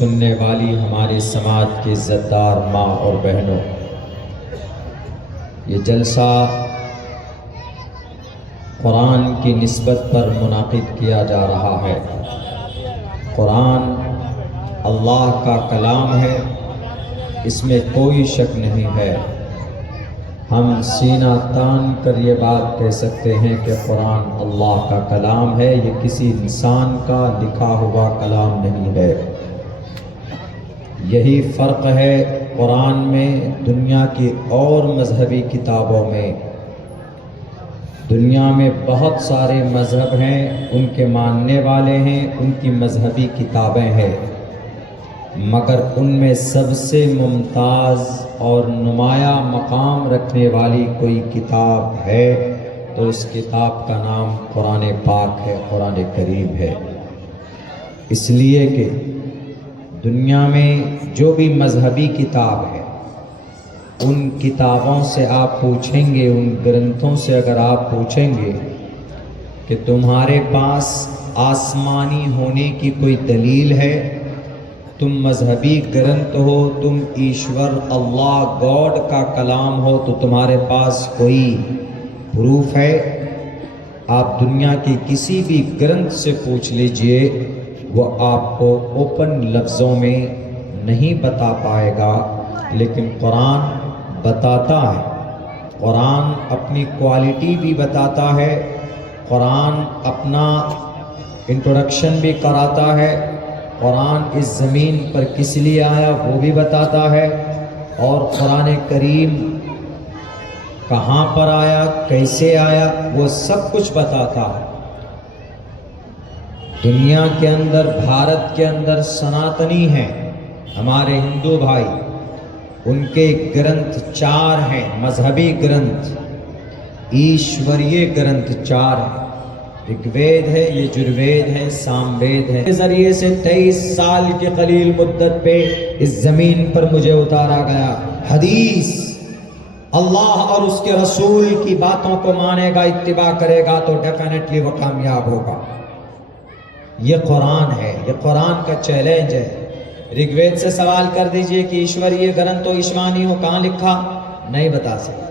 سننے والی ہمارے سماج کے عزتدار ماں اور بہنوں، یہ جلسہ قرآن کی نسبت پر منعقد کیا جا رہا ہے۔ قرآن اللہ کا کلام ہے، اس میں کوئی شک نہیں ہے۔ ہم سینہ تان کر یہ بات کہہ سکتے ہیں کہ قرآن اللہ کا کلام ہے، یہ کسی انسان کا لکھا ہوا کلام نہیں ہے۔ یہی فرق ہے قرآن میں دنیا کی اور مذہبی کتابوں میں۔ دنیا میں بہت سارے مذہب ہیں، ان کے ماننے والے ہیں، ان کی مذہبی کتابیں ہیں، مگر ان میں سب سے ممتاز اور نمایاں مقام رکھنے والی کوئی کتاب ہے تو اس کتاب کا نام قرآن پاک ہے، قرآن کریم ہے۔ اس لیے کہ دنیا میں جو بھی مذہبی کتاب ہے، ان کتابوں سے آپ پوچھیں گے، ان گرنتھوں سے اگر آپ پوچھیں گے کہ تمہارے پاس آسمانی ہونے کی کوئی دلیل ہے، تم مذہبی گرنتھ ہو، تم ایشور اللہ گاڈ کا کلام ہو، تو تمہارے پاس کوئی پروف ہے؟ آپ دنیا کی کسی بھی گرنتھ سے پوچھ لیجئے، وہ آپ کو اوپن لفظوں میں نہیں بتا پائے گا، لیکن قرآن بتاتا ہے۔ قرآن اپنی کوالٹی بھی بتاتا ہے، قرآن اپنا انٹروڈکشن بھی کراتا ہے، قرآن اس زمین پر کس لیے آیا وہ بھی بتاتا ہے، اور قرآن کریم کہاں پر آیا، کیسے آیا، وہ سب کچھ بتاتا ہے۔ دنیا کے اندر، بھارت کے اندر سناتنی ہیں ہمارے ہندو بھائی، ان کے گرنتھ 4 ہیں، مذہبی گرنتھ، ایشوریہ گرنتھ 4 ہیں۔ رگ وید ہے، یجروید ہے، سام وید ہے۔ اس ذریعے سے 23 سال کی قلیل مدت پہ اس زمین پر مجھے اتارا گیا۔ حدیث، اللہ اور اس کے رسول کی باتوں کو مانے گا، اتباع کرے گا تو ڈیفینیٹلی وہ کامیاب ہوگا۔ یہ قرآن ہے، یہ قرآن کا چیلنج ہے۔ رگ وید سے سوال کر دیجئے کہ ایشوریہ گرنتھ و ایشوانی ہو کہاں لکھا، نہیں بتا سکتا۔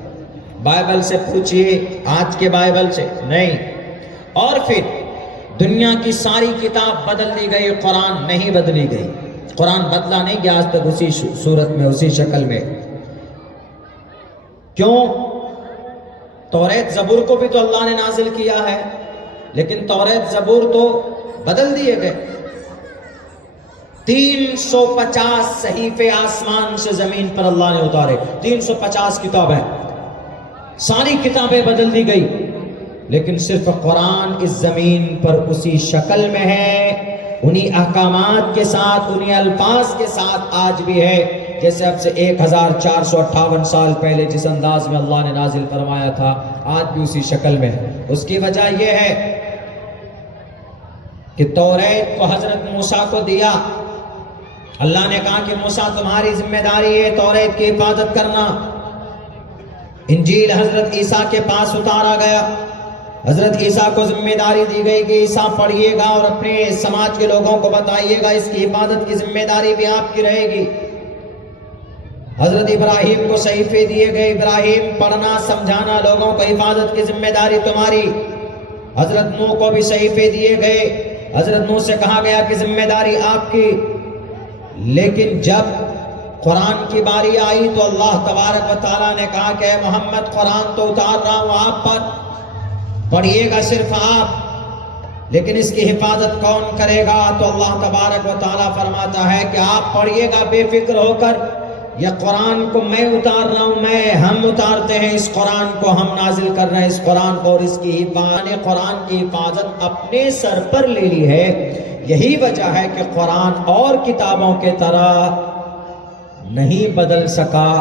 بائبل سے پوچھئے، آج کے بائبل سے نہیں۔ اور پھر دنیا کی ساری کتاب بدل دی گئی، قرآن نہیں بدلی گئی۔ قرآن بدلا نہیں گیا آج تک اسی صورت میں، اسی شکل میں۔ کیوں؟ توریت زبور کو بھی تو اللہ نے نازل کیا ہے، لیکن توریت زبور تو بدل دیے گئے۔ 350 صحیفے آسمان سے زمین پر اللہ نے اتارے، 350 کتابیں، ساری کتابیں بدل دی گئی، لیکن صرف قرآن اس زمین پر اسی شکل میں ہے، انہی احکامات کے ساتھ، انہی الفاظ کے ساتھ آج بھی ہے، جیسے اب سے 1458 سال پہلے جس انداز میں اللہ نے نازل فرمایا تھا، آج بھی اسی شکل میں ہے۔ اس کی وجہ یہ ہے کہ توریت کو حضرت موسیٰ کو دیا، اللہ نے کہا کہ موسیٰ تمہاری ذمہ داری ہے توریت کی حفاظت کرنا۔ انجیل حضرت عیسیٰ کے پاس اتارا گیا، حضرت عیسیٰ کو ذمہ داری دی گئی کہ عیسیٰ پڑھیے گا اور اپنے سماج کے لوگوں کو بتائیے گا، اس کی حفاظت کی ذمہ داری بھی آپ کی رہے گی۔ حضرت ابراہیم کو صحیفے دیے گئے، ابراہیم پڑھنا سمجھانا لوگوں کو، حفاظت کی ذمہ داری تمہاری۔ حضرت نوح کو بھی صحیفے دیے گئے، حضرت نوح سے کہا گیا کہ ذمہ داری آپ کی۔ لیکن جب قرآن کی باری آئی تو اللہ تبارک و تعالیٰ نے کہا کہ اے محمد، قرآن تو اتار رہا ہوں آپ پر، پڑھیے گا صرف آپ، لیکن اس کی حفاظت کون کرے گا؟ تو اللہ تبارک و تعالیٰ فرماتا ہے کہ آپ پڑھیے گا بے فکر ہو کر، یہ قرآن کو میں اتار رہا ہوں، ہم اتارتے ہیں، اس قرآن کو ہم نازل کر رہے ہیں، اس قرآن کو، اور اس کی حفاظت، قرآن کی حفاظت اپنے سر پر لے لی ہے۔ یہی وجہ ہے کہ قرآن اور کتابوں کے طرح نہیں بدل سکا،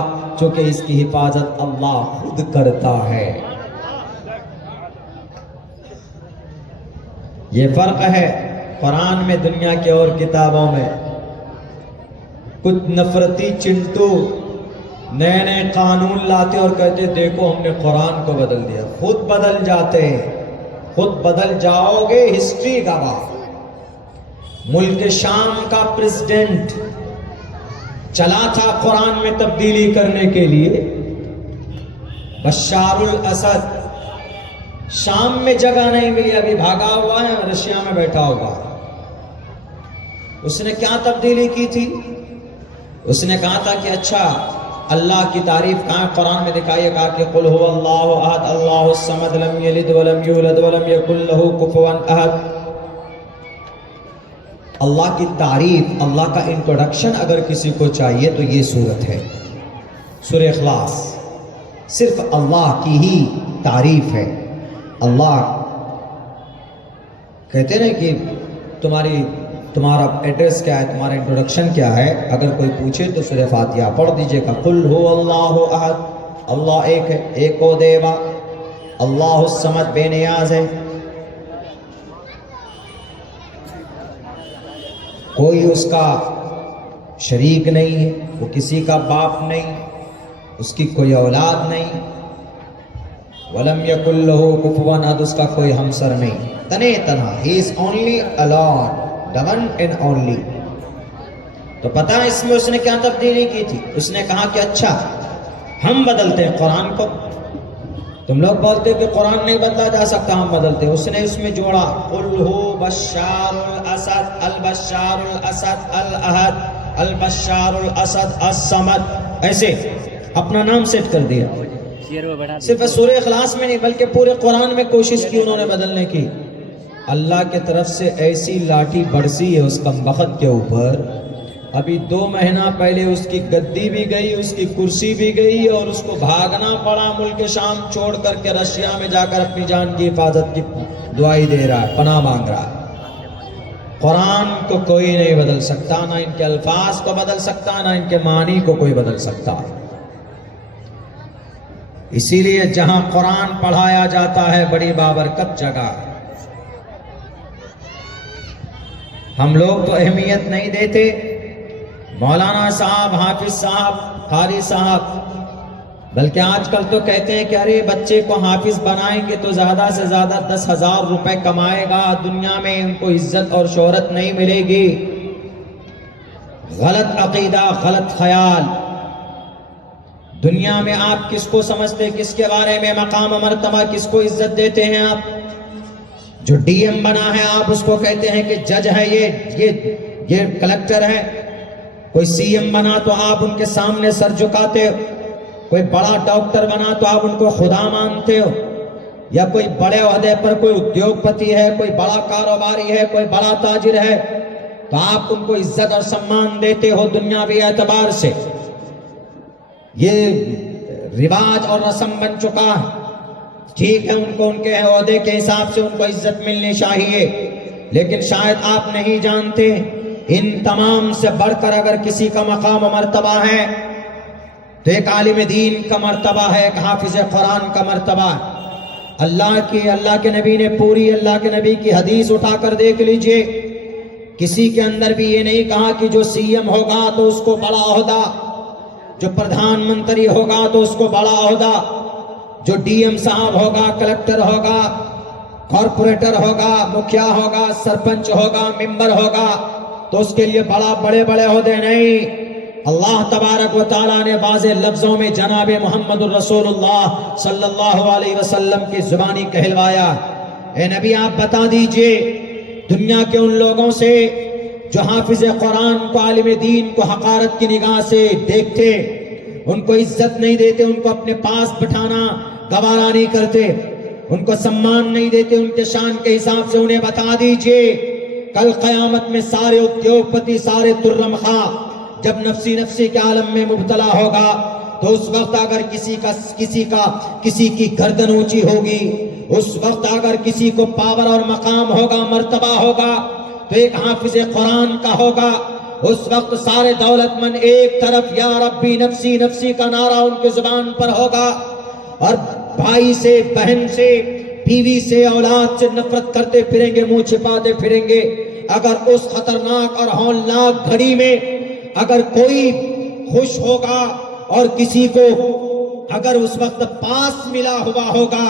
چونکہ اس کی حفاظت اللہ خود کرتا ہے۔ یہ فرق ہے قرآن میں دنیا کے اور کتابوں میں۔ کچھ نفرتی چنٹو نئے نئے قانون لاتے اور کہتے دیکھو ہم نے قرآن کو بدل دیا۔ خود بدل جاتے ہیں، خود بدل جاؤ گے، ہسٹری گواہ۔ ملک شام کا پریزیڈنٹ چلا تھا قرآن میں تبدیلی کرنے کے لیے، بشار الاسد، شام میں جگہ نہیں ملی، ابھی بھاگا ہوا ہے، رشیا میں بیٹھا ہوا ہے۔ اس نے کیا تبدیلی کی تھی؟ اس نے کہا تھا کہ اچھا اللہ کی تعریف کہاں قرآن میں دکھائیے، کہا کہ قل هو اللہ احد اللہ الصمد لم یلد ولم یولد ولم یکن له کفوا احد۔ اللہ کی تعریف، اللہ کا انٹروڈکشن اگر کسی کو چاہیے تو یہ صورت ہے، سورہ اخلاص۔ صرف اللہ کی ہی تعریف ہے۔ اللہ کہتے ہیں کہ تمہارا ایڈریس کیا ہے، تمہارا انٹروڈکشن کیا ہے، اگر کوئی پوچھے تو سورہ فاتحہ پڑھ دیجئے گا، قل هو اللہ احد، اللہ ایک ہے، ایک و دیوا، اللہ الصمد، بے نیاز ہے، کوئی اس کا شریک نہیں ہے، وہ کسی کا باپ نہیں، اس کی کوئی اولاد نہیں، وَلَمْ يَكُنْ لَهُ كُفُوًا أَحَدٌ، اس کا کوئی ہمسر نہیں، تنے تنہا، he is only alone، the one and only۔ تو پتہ ہے اس میں اس نے کیا تبدیلی کی تھی؟ اس نے کہا کہ اچھا ہم بدلتے ہیں قرآن کو، تم لوگ بولتے کہ قرآن نہیں بدلا جا سکتا، ہم بدلتے ہیں۔ اس نے اس میں جوڑا قل هو بشار الاسد البشار الاسد الاحد البشار الاسد الصمد، ایسے اپنا نام سیٹ کر دیا۔ صرف سورہ اخلاص میں نہیں بلکہ پورے قرآن میں کوشش کی انہوں نے بدلنے کی۔ اللہ کے طرف سے ایسی لاٹھی برسی ہے اس کمبخت کے اوپر، ابھی 2 مہینہ پہلے اس کی گدی بھی گئی، اس کی کرسی بھی گئی، اور اس کو بھاگنا پڑا ملک شام چھوڑ کر کے رشیا میں جا کر اپنی جان کی حفاظت کی دعائی دے رہا ہے، پناہ مانگ رہا ہے۔ قرآن کو کوئی نہیں بدل سکتا، نہ ان کے الفاظ کو بدل سکتا، نہ ان کے معنی کو کوئی بدل سکتا۔ اسی لیے جہاں قرآن پڑھایا جاتا ہے بڑی بابرکت جگہ، ہم لوگ تو اہمیت نہیں دیتے، مولانا صاحب، حافظ صاحب، قاری صاحب، بلکہ آج کل تو کہتے ہیں کہ ارے بچے کو حافظ بنائیں گے تو زیادہ سے زیادہ 10,000 روپے کمائے گا، دنیا میں ان کو عزت اور شہرت نہیں ملے گی۔ غلط عقیدہ، غلط خیال۔ دنیا میں آپ کس کو سمجھتے، کس کے بارے میں مقام و مرتبہ، کس کو عزت دیتے ہیں آپ؟ جو ڈی ایم بنا ہے آپ اس کو کہتے ہیں کہ جج ہے، یہ کلکٹر ہے۔ کوئی سی ایم بنا تو آپ ان کے سامنے سر جھکاتے ہو، کوئی بڑا ڈاکٹر بنا تو آپ ان کو خدا مانتے ہو، یا کوئی بڑے عہدے پر کوئی ادیوگ پتی ہے، کوئی بڑا کاروباری ہے، کوئی بڑا تاجر ہے تو آپ ان کو عزت اور سمان دیتے ہو دنیاوی اعتبار سے۔ یہ رواج اور رسم بن چکا ہے۔ ٹھیک ہے، ان کو ان کے عہدے کے حساب سے ان کو عزت ملنی چاہیے، لیکن شاید آپ نہیں جانتے ان تمام سے بڑھ کر اگر کسی کا مقام و مرتبہ ہے تو ایک عالم دین کا مرتبہ ہے، ایک حافظ قرآن کا مرتبہ ہے۔ اللہ کے نبی نے پوری اللہ کے نبی کی حدیث اٹھا کر دیکھ لیجئے، کسی کے اندر بھی یہ نہیں کہا کہ جو سی ایم ہوگا تو اس کو بڑا عہدہ، جو پردھان منتری ہوگا تو اس کو بڑا عہدہ، جو ڈی ایم صاحب ہوگا، کلکٹر ہوگا، کارپوریٹر ہوگا، مکھیا ہوگا، سرپنچ ہوگا، ممبر ہوگا تو اس کے لیے بڑے بڑے عہدے نہیں۔ اللہ تبارک و تعالیٰ نے واضح لفظوں میں جناب محمد الرسول اللہ صلی اللہ علیہ وسلم کی زبانی کہلوایا، اے نبی آپ بتا دیجئے دنیا کے ان لوگوں سے جو حافظ قرآن کو، عالم دین کو حقارت کی نگاہ سے دیکھتے، ان کو عزت نہیں دیتے، ان کو اپنے پاس بٹھانا گوارا نہیں کرتے، ان کو سمان نہیں دیتے ان کے شان کے حساب سے، انہیں بتا دیجئے کل قیامت میں سارے ادیوگ پتی، سارے ترم خواہ جب نفسی کے عالم میں مبتلا ہوگا تو اس وقت اگر کسی کی گردن اونچی ہوگی، اس وقت اگر کسی کو پاور اور مقام ہوگا، مرتبہ ہوگا تو ایک حافظ قرآن کا ہوگا۔ اس وقت سارے دولت مند ایک طرف یا ربی نفسی نفسی کا نعرہ ان کی زبان پر ہوگا، اور بھائی سے، بہن سے، بیوی سے، اولاد سے نفرت کرتے پھریں گے، منہ چھپاتے پھریں گے۔ اگر اس خطرناک اور ہولناک گھڑی میں اگر کوئی خوش ہوگا اور کسی کو اگر اس وقت پاس ملا ہوا ہوگا،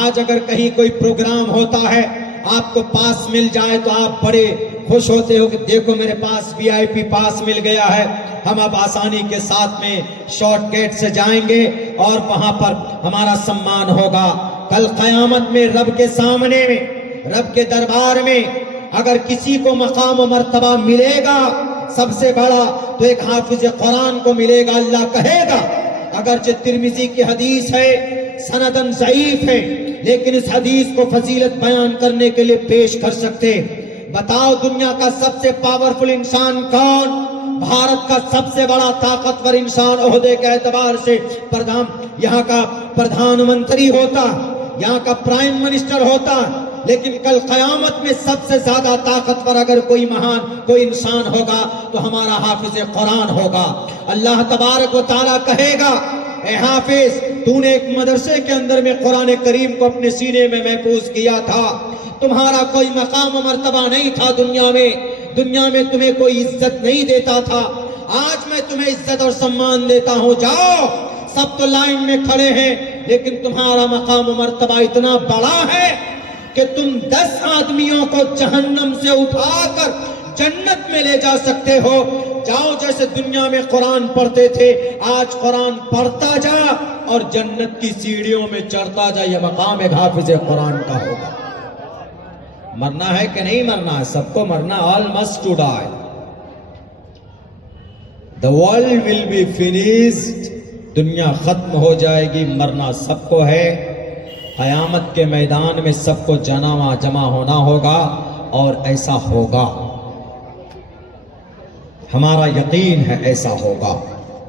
آج اگر کہیں کوئی پروگرام ہوتا ہے آپ کو پاس مل جائے تو آپ بڑے خوش ہوتے ہو کہ دیکھو میرے پاس VIP پاس مل گیا ہے، ہم اب آسانی کے ساتھ میں شارٹ گیٹ سے جائیں گے اور وہاں پر ہمارا سمان ہوگا۔ کل قیامت میں رب کے سامنے میں، رب کے دربار میں اگر کسی کو مقام و مرتبہ ملے گا سب سے بڑا تو ایک حافظ قرآن کو ملے گا۔ اللہ کہے گا، اگرچہ ترمذی کی حدیث ہے، سندن ضعیف ہے، لیکن اس حدیث کو فضیلت بیان کرنے کے لیے پیش کر سکتے۔ بتاؤ دنیا کا سب سے پاورفل انسان کون؟ بھارت کا سب سے بڑا طاقتور انسان عہدے کے اعتبار سے یہاں کا پردھان منتری ہوتا، یہاں کا پرائم منسٹر ہوتا، لیکن کل قیامت میں سب سے زیادہ طاقتور اگر کوئی مہان کوئی انسان ہوگا تو ہمارا حافظ قرآن ہوگا۔ اللہ تبارک و تعالیٰ کہے گا، اے حافظ تو نے ایک مدرسے کے اندر میں قرآن کریم کو اپنے سینے میں محفوظ کیا تھا، تمہارا کوئی مقام و مرتبہ نہیں تھا دنیا میں تمہیں کوئی عزت نہیں دیتا تھا، آج میں تمہیں عزت اور سمان دیتا ہوں۔ جاؤ، سب تو لائن میں کھڑے ہیں، لیکن تمہارا مقام و مرتبہ اتنا بڑا ہے کہ تم 10 آدمیوں کو جہنم سے اٹھا کر جنت میں لے جا سکتے ہو۔ جاؤ، جیسے دنیا میں قرآن پڑھتے تھے، آج قرآن پڑھتا جا اور جنت کی سیڑھیوں میں چڑھتا جا۔ یہ مقام ایک حافظ قرآن کا ہوگا۔ مرنا ہے کہ نہیں مرنا ہے؟ سب کو مرنا، all must to die. The world will be finished. دنیا ختم ہو جائے گی، مرنا سب کو ہے۔ قیامت کے میدان میں سب کو جمع ہونا ہوگا اور ایسا ہوگا، ہمارا یقین ہے ایسا ہوگا۔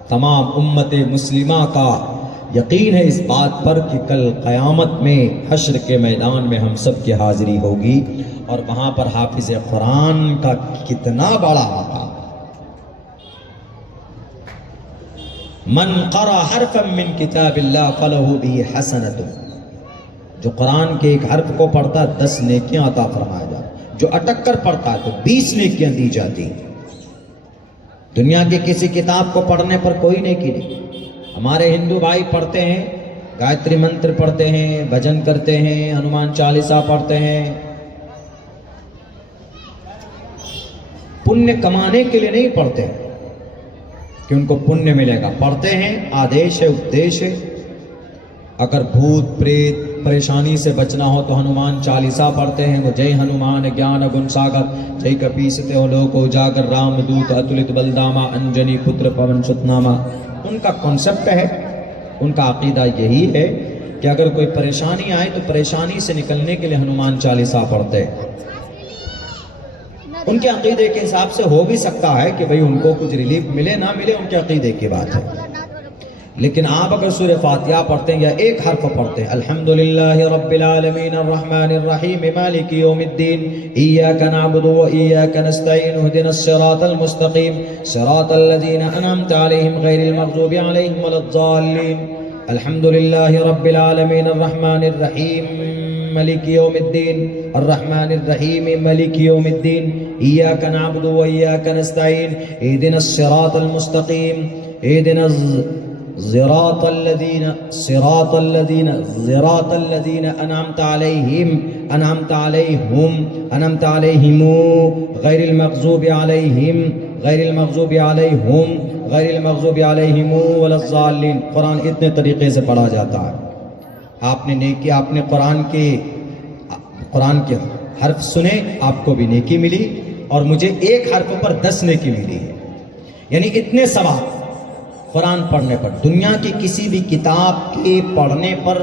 تمام امت مسلمہ کا یقین ہے اس بات پر کہ کل قیامت میں حشر کے میدان میں ہم سب کی حاضری ہوگی اور وہاں پر حافظ قرآن کا کتنا بڑا مقام۔ من قرأ حرفا من کتاب اللہ فلہ بہ حسنۃ، جو قرآن کے ایک حرف کو پڑھتا ہے 10 نیکیاں عطا فرمایا جاتا، جو اٹک کر پڑھتا ہے تو 20 نیکیاں دی جاتی۔ دنیا کی کسی کتاب کو پڑھنے پر کوئی نیکی نہیں۔ ہمارے ہندو بھائی پڑھتے ہیں، گایتری منتر پڑھتے ہیں، بھجن کرتے ہیں، ہنومان چالیسا پڑھتے ہیں، پنیہ کمانے کے لیے نہیں پڑھتے کہ ان کو پنیہ ملے گا، پڑھتے ہیں آدیش ہے، اپدیش ہے۔ اگر بھوت پریت پریشانی سے بچنا ہو تو ہنومان چالیسا پڑھتے ہیں، وہ جے ہنومان گیان گن ساگر جے کپیستے ہو لوک اجاگر رام دوت اتلت بلداما انجنی پتر پون ستناما۔ ان کا کنسپٹ ہے، ان کا عقیدہ یہی ہے کہ اگر کوئی پریشانی آئے تو پریشانی سے نکلنے کے لیے ہنومان چالیسا پڑھتے ہیں۔ ان کے عقیدے کے حساب سے ہو بھی سکتا ہے کہ بھئی ان کو کچھ ریلیف ملے نہ ملے، ان کے عقیدے کی بات ہے، لیکن آپ اگر سورہ فاتحہ پڑھتے ہیں یا ایک حرف پڑھتے ہیں، الحمدللہ رب العالمین الرحمن الرحیم مالک یوم الدین ایاک نعبد و ایاک نستعین اہدنا الصراط المستقیم صراط الذین انعمت علیہم غیر المغضوب علیہم ولا الضالین، الحمدللہ رب العالمین الرحمن الرحیم مالک یوم الدین الرحمن الرحیم مالک یوم الدین ایاک نعبد و ایاک نستعین اہدنا الصراط المستقیم اہدنا صراط الذين أنعمت عليهم غير المغضوب عليهم ولا الضالين۔ قرآن اتنے طریقے سے پڑھا جاتا ہے۔ آپ نے نیکی، آپ نے قرآن کے حرف سنے، آپ کو بھی نیکی ملی اور مجھے ایک حرف پر 10 نیکی ملی ہے، یعنی اتنے ثواب قرآن پڑھنے پر۔ دنیا کی کسی بھی کتاب کے پڑھنے پر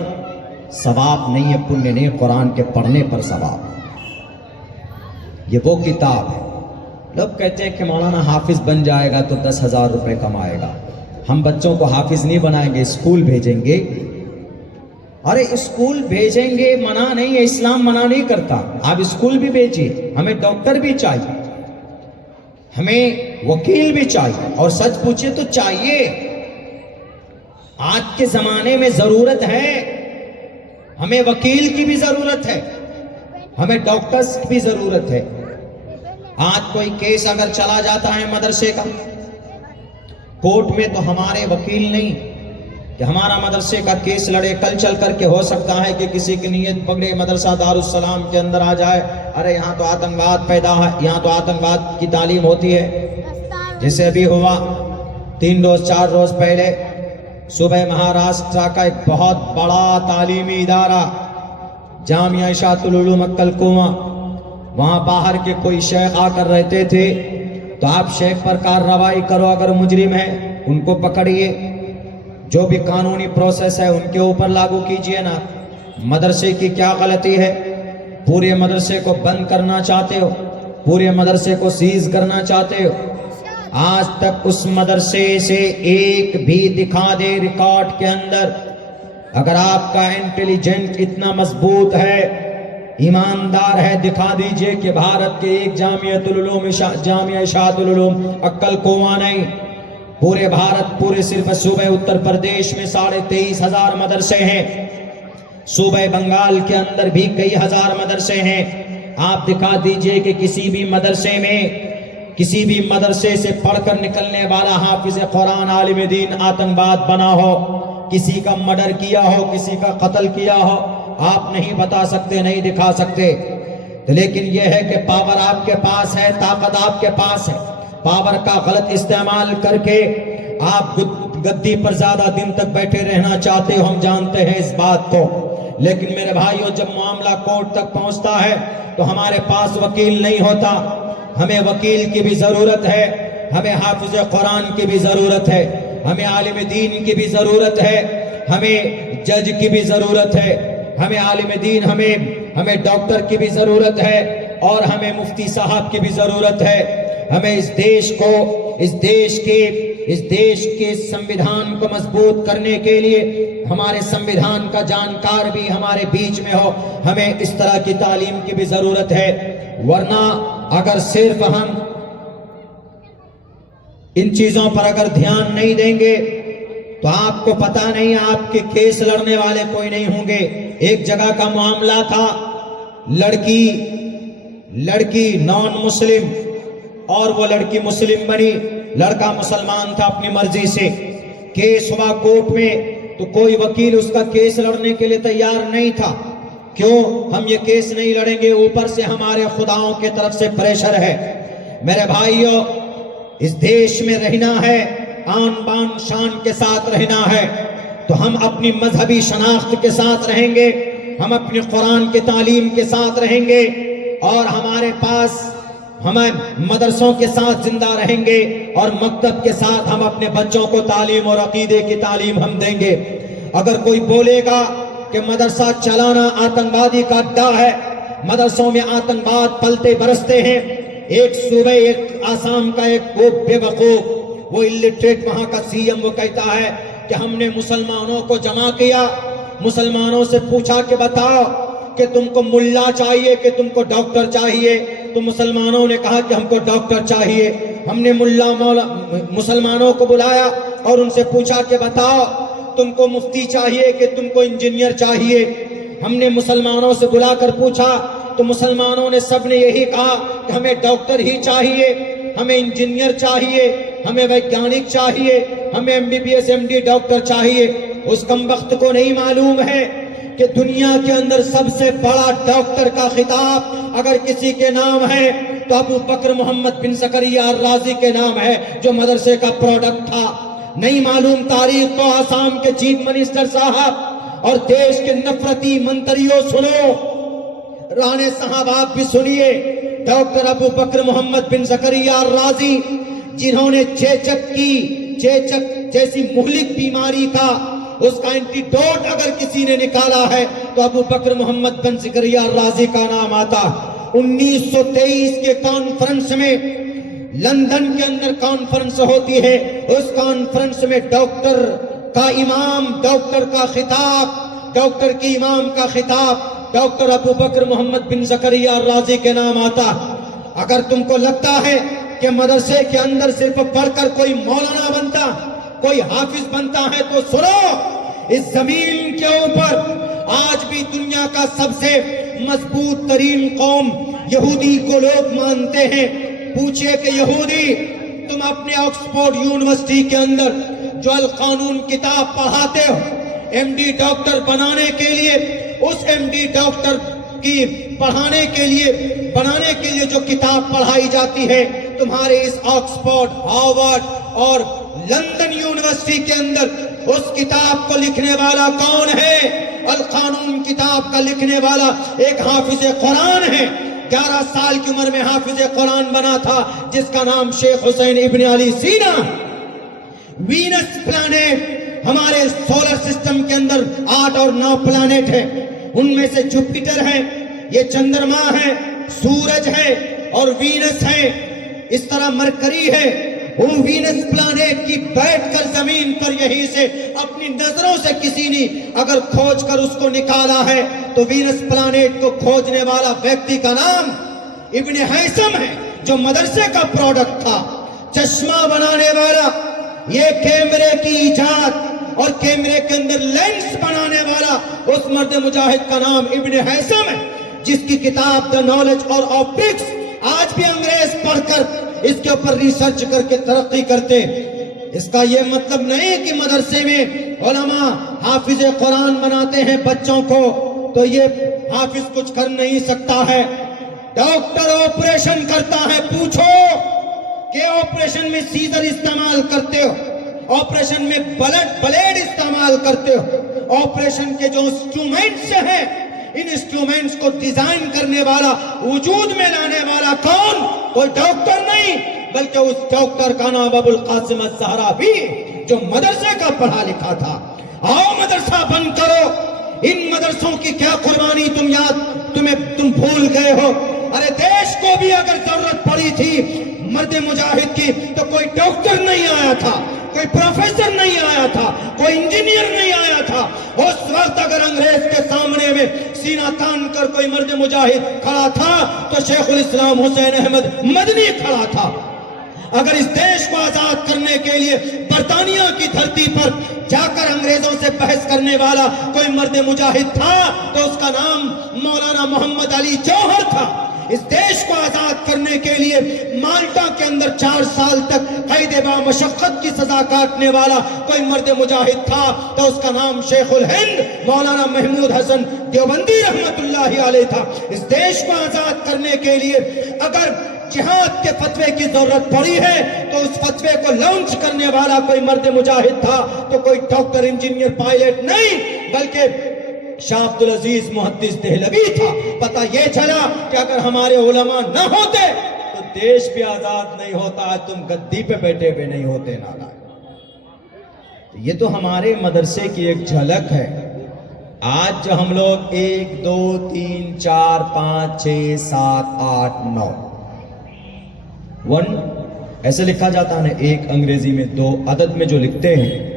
ثواب نہیں ہے، پنیہ نہیں، قرآن کے پڑھنے پر ثواب۔ یہ وہ کتاب ہے۔ لوگ کہتے ہیں کہ مولانا حافظ بن جائے گا تو 10,000 روپے کمائے گا۔ ہم بچوں کو حافظ نہیں بنائیں گے، اسکول بھیجیں گے۔ ارے اسکول بھیجیں گے منع نہیں ہے، اسلام منع نہیں کرتا، آپ اسکول بھی بھیجیے، ہمیں ڈاکٹر بھی چاہیے، ہمیں وکیل بھی چاہیے، اور سچ پوچھے تو چاہیے۔ آج کے زمانے میں ضرورت ہے، ہمیں وکیل کی بھی ضرورت ہے، ہمیں ڈاکٹرز کی بھی ضرورت ہے۔ آج کوئی کیس اگر چلا جاتا ہے مدرسے کا کورٹ میں تو ہمارے وکیل نہیں، کہ ہمارا مدرسے کا کیس لڑے، کل چل کر کے ہو سکتا ہے کہ کسی کی نیت پکڑے مدرسہ دارالسلام کے اندر آ جائے، ارے یہاں تو آتنکواد پیدا ہے، یہاں تو آتنکواد کی تعلیم ہوتی ہے۔ جسے بھی ہوا 3 روز 4 روز پہلے صوبہ مہاراشٹر کا ایک بہت بڑا تعلیمی ادارہ جامعہ اشاعت العلوم اکل کنواں، وہاں باہر کے کوئی شیخ آ کر رہتے تھے، تو آپ شیخ پر کارروائی کرو، اگر مجرم ہے ان کو پکڑیے، جو بھی قانونی پروسیس ہے ان کے اوپر لاگو کیجئے نا۔ مدرسے کی کیا غلطی ہے؟ پورے مدرسے کو بند کرنا چاہتے ہو، پورے مدرسے کو سیز کرنا چاہتے ہو۔ آج تک اس مدرسے سے ایک بھی دکھا دے ریکارڈ کے اندر، اگر آپ کا انٹیلیجنٹ اتنا مضبوط ہے، ایماندار ہے، دکھا دیجئے کہ بھارت کے ایک جامعہ اشاعت العلوم اکل کنواں نہیں، پورے بھارت، پورے صرف صوبہ اتر پردیش میں 23,500 مدرسے ہیں، صوبہ بنگال کے اندر بھی کئی ہزار مدرسے ہیں۔ آپ دکھا دیجئے کہ کسی بھی مدرسے میں، کسی بھی مدرسے سے پڑھ کر نکلنے والا حافظ قرآن عالم دین آتنکواد بنا ہو، کسی کا مرڈر کیا ہو، کسی کا قتل کیا ہو، آپ نہیں بتا سکتے، نہیں دکھا سکتے۔ لیکن یہ ہے کہ پاور آپ کے پاس ہے، طاقت آپ کے پاس ہے، پاور کا غلط استعمال کر کے آپ گدی پر زیادہ دن تک بیٹھے رہنا چاہتے ہو، ہم جانتے ہیں اس بات کو۔ لیکن میرے بھائیوں، جب معاملہ کورٹ تک پہنچتا ہے تو ہمارے پاس وکیل نہیں ہوتا، ہمیں وکیل کی بھی ضرورت ہے، ہمیں حافظ قرآن کی بھی ضرورت ہے، ہمیں عالم دین کی بھی ضرورت ہے، ہمیں جج کی بھی ضرورت ہے، ہمیں عالم دین، ہمیں ڈاکٹر کی بھی ضرورت ہے، اور ہمیں مفتی صاحب کی بھی ضرورت ہے۔ ہمیں اس دیش کے سمویدھان کو مضبوط کرنے کے لیے ہمارے سمویدھان کا جانکار بھی ہمارے بیچ میں ہو، ہمیں اس طرح کی تعلیم کی بھی ضرورت ہے۔ ورنہ اگر صرف ہم ان چیزوں پر اگر دھیان نہیں دیں گے تو آپ کو پتہ نہیں، آپ کے کیس لڑنے والے کوئی نہیں ہوں گے۔ ایک جگہ کا معاملہ تھا، لڑکی نان مسلم اور وہ لڑکی مسلم بنی، لڑکا مسلمان تھا اپنی مرضی سے، کیس ہوا کورٹ میں، تو کوئی وکیل اس کا کیس لڑنے کے لیے تیار نہیں تھا۔ کیوں ہم یہ کیس نہیں لڑیں گے؟ اوپر سے ہمارے خداؤں کے طرف سے پریشر ہے۔ میرے بھائیوں، اس دیش میں رہنا ہے، آن بان شان کے ساتھ رہنا ہے، تو ہم اپنی مذہبی شناخت کے ساتھ رہیں گے، ہم اپنی قرآن کی تعلیم کے ساتھ رہیں گے، اور ہمارے پاس ہمیں مدرسوں کے ساتھ زندہ رہیں گے، اور مکتب کے ساتھ ہم اپنے بچوں کو تعلیم اور عقیدے کی تعلیم ہم دیں گے۔ اگر کوئی بولے گا کہ مدرسہ چلانا آتنکوادی کا اڈا ہے، مدرسوں میں آتنکواد پلتے برستے ہیں، ایک صوبے، ایک آسام کا ایک وہ بے وقوف، وہ الٹریٹ وہاں کا سی ایم، وہ کہتا ہے کہ ہم نے مسلمانوں کو جمع کیا، مسلمانوں سے پوچھا کہ بتاؤ کہ تم کو ملا چاہیے کہ تم کو ڈاکٹر چاہیے، تو مسلمانوں نے کہا کہ ہم کو ڈاکٹر چاہیے۔ ہم نے مسلمانوں کو بلایا اور ان سے پوچھا کہ بتاؤ تم کو مفتی چاہیے کہ تم کو انجینئر چاہیے۔ ہم نے مسلمانوں سے بلا کر پوچھا تو مسلمانوں نے سب نے یہی کہا کہ ہمیں ڈاکٹر ہی چاہیے، ہمیں انجینئر چاہیے، ہمیں ویگیانک چاہیے، ہمیں MBBS MD ڈاکٹر چاہیے۔ اس کمبخت کو نہیں معلوم ہے کہ دنیا کے اندر سب سے بڑا ڈاکٹر کا خطاب اگر کسی کے نام ہے تو ابو بکر محمد بن زکریا الرازی کے نام ہے، جو مدرسے کا پروڈکٹ تھا۔ نہیں معلوم تاریخ تو آسام کے چیف منسٹر صاحب اور دیش کے نفرتی منتریوں سنو، رانے صاحب آپ بھی سنیے، ڈاکٹر ابو بکر محمد بن زکریا الرازی، جنہوں نے چیچک جیسی مہلک بیماری کا اس کا اینٹیڈوٹ اگر کسی نے نکالا ہے تو ابو بکر محمد بن زکریا الرازی کا نام آتا۔ 1923 کے کانفرنس میں، لندن کے اندر کانفرنس ہوتی ہے، اس کانفرنس میں ڈاکٹر کا امام، ڈاکٹر کا خطاب، ڈاکٹر کی امام کا خطاب ڈاکٹر ابو بکر محمد بن زکریا الرازی کے نام آتا۔ اگر تم کو لگتا ہے کہ مدرسے کے اندر صرف پڑھ کر کوئی مولانا بنتا، کوئی حافظ بنتا ہے، تو سنو، اس زمین کے اوپر آج بھی دنیا کا سب سے مضبوط ترین قوم یہودی کو لوگ مانتے ہیں۔ پوچھئے کہ یہودی، تم اپنے آکسفورڈ یونیورسٹی کے اندر جو القانون کتاب پڑھاتے ہو، ایم ڈی ڈاکٹر بنانے کے لیے، اس ایم ڈی ڈاکٹر کی پڑھانے کے لیے بنانے کے لیے جو کتاب پڑھائی جاتی ہے، تمہارے اس آکسفورڈ، ہارورڈ اور لندن یونیورسٹی کے اندر اس کتاب کو لکھنے والا کون ہے؟ القانون کتاب کا لکھنے والا ایک حافظ قرآن ہے، 11 سال کی عمر میں حافظ قرآن بنا تھا، جس کا نام شیخ حسین ابن علی سینا۔ وینس پلانٹ ہمارے سولر سسٹم کے اندر 8 اور 9 پلانٹ ہیں، ان میں سے جوپیٹر ہے، یہ چندرما ہے، سورج ہے اور وینس ہے، اس طرح مرکری ہے۔ وہ وینس پلانٹ کی بیٹھ کر زمین پر یہیں سے اپنی نظروں سے کسی نے اگر کھوج کر اس کو نکالا ہے تو وینس پلانٹ کو کھوجنے والا ویکتی کا نام ابن ہیثم ہے، جو مدرسے کا پروڈکٹ تھا۔ چشمہ بنانے والا، یہ کیمرے کی ایجاد اور کیمرے کے اندر لینس بنانے والا اس مرد مجاہد کا نام ابن ہیثم ہے، جس کی کتاب دا نالج اور آپٹکس آج بھی انگریز پڑھ کر اس کے اوپر ریسرچ کر کے ترقی کرتے۔ اس کا یہ مطلب نہیں کہ مدرسے میں علماء حافظ قرآن بناتے ہیں بچوں کو تو یہ حافظ کچھ کر نہیں سکتا ہے۔ ڈاکٹر آپریشن کرتا ہے، پوچھو کہ آپریشن میں سیزر استعمال کرتے ہو، آپریشن میں بلیڈ استعمال کرتے ہو، آپریشن کے جو انسٹرومنٹس ہیں، ان انسٹرومنٹس کو ڈیزائن کرنے والا، وجود میں لانے والا کون؟ کوئی ڈاکٹر نہیں، بلکہ اس ڈاکٹر کا نام ابو القاسم الزہراوی، جو مدرسے کا پڑھا لکھا تھا۔ آؤ مدرسہ بند کرو، ان مدرسوں کی کیا قربانی تم بھول گئے ہو۔ ارے دیش کو بھی اگر ضرورت پڑی تھی مرد مجاہد کی تو کوئی ڈاکٹر نہیں آیا تھا، کوئی پروفیسر نہیں آیا تھا، کوئی انجینئر نہیں آیا تھا۔ اس وقت اگر انگریز کے سامنے میں سینہ تان کر کوئی مرد مجاہد کھڑا تھا تو شیخ الاسلام حسین احمد مدنی کھڑا تھا۔ اگر اس دیش کو آزاد کرنے کے لیے برطانیہ کی دھرتی پر جا کر انگریزوں سے بحث کرنے والا کوئی مرد مجاہد تھا تو اس کا نام مولانا محمد علی جوہر تھا۔ اس دیش کو آزاد کرنے کے لیے مالٹا کے اندر 4 سال تک قید با مشقت کی سزا کاٹنے والا کوئی مرد مجاہد تھا تو اس کا نام شیخ الہند مولانا محمود حسن دیوبندی رحمت اللہ علیہ تھا۔ اس دیش کو آزاد کرنے کے لیے اگر جہاد کے فتوے کی ضرورت پڑی ہے تو اس فتوے کو لانچ کرنے والا کوئی مرد مجاہد تھا تو کوئی ڈاکٹر، انجینئر، پائلٹ نہیں، بلکہ شاہ عبدالعزیز محدث دہلوی تھا۔ پتہ یہ چلا کہ اگر ہمارے علماء نہ ہوتے تو دیش بھی آزاد نہیں ہوتا، تم گدی پہ بیٹھے ہوئے نہیں ہوتے۔ یہ تو ہمارے مدرسے کی ایک جھلک ہے۔ آج جو ہم لوگ 1 2 3 4 5 6 7 8 9 1 ایسے لکھا جاتا ہے، 1 انگریزی میں 2 عدد میں جو لکھتے ہیں۔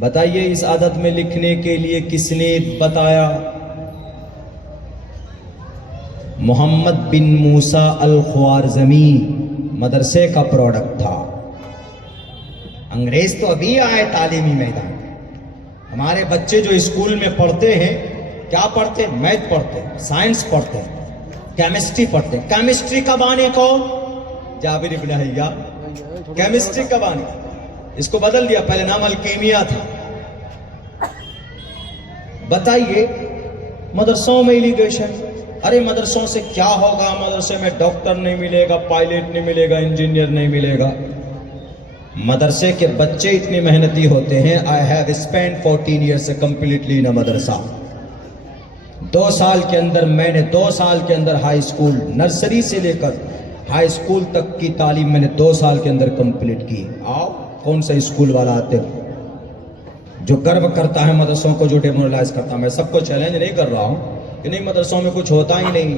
بتائیے اس عدد میں لکھنے کے لیے کس نے بتایا؟ محمد بن موسیٰ الخوارزمی مدرسے کا پروڈکٹ تھا۔ انگریز تو ابھی آئے تعلیمی میدان۔ ہمارے بچے جو اسکول میں پڑھتے ہیں کیا پڑھتے ہیں؟ میتھ پڑھتے ہیں، سائنس پڑھتے ہیں، کیمسٹری پڑھتے ہیں۔ کیمسٹری کا بانی کون؟ جابر ابن حیہ کیمسٹری کا بانی۔ اس کو بدل دیا، پہلے نام الکیمیا تھا۔ بتائیے مدرسوں میں ایلیگیشن، ارے مدرسوں سے کیا ہوگا؟ مدرسے میں ڈاکٹر نہیں ملے گا، پائلٹ نہیں ملے گا، انجینئر نہیں ملے گا۔ مدرسے کے بچے اتنی محنتی ہوتے ہیں۔ I have spent 14 years completely in a مدرسہ۔ 2 سال کے اندر میں نے 2 سال کے اندر ہائی اسکول، نرسری سے لے کر ہائی اسکول تک کی تعلیم میں نے 2 سال کے اندر کمپلیٹ کی۔ آؤ کون سا اسکول والا آتے ہو جو گرو کرتا ہے مدرسوں کو، جو ڈیمورلائز کرتا ہے؟ میں سب کو چیلنج نہیں کر رہا ہوں کہ نہیں مدرسوں میں کچھ ہوتا ہی نہیں،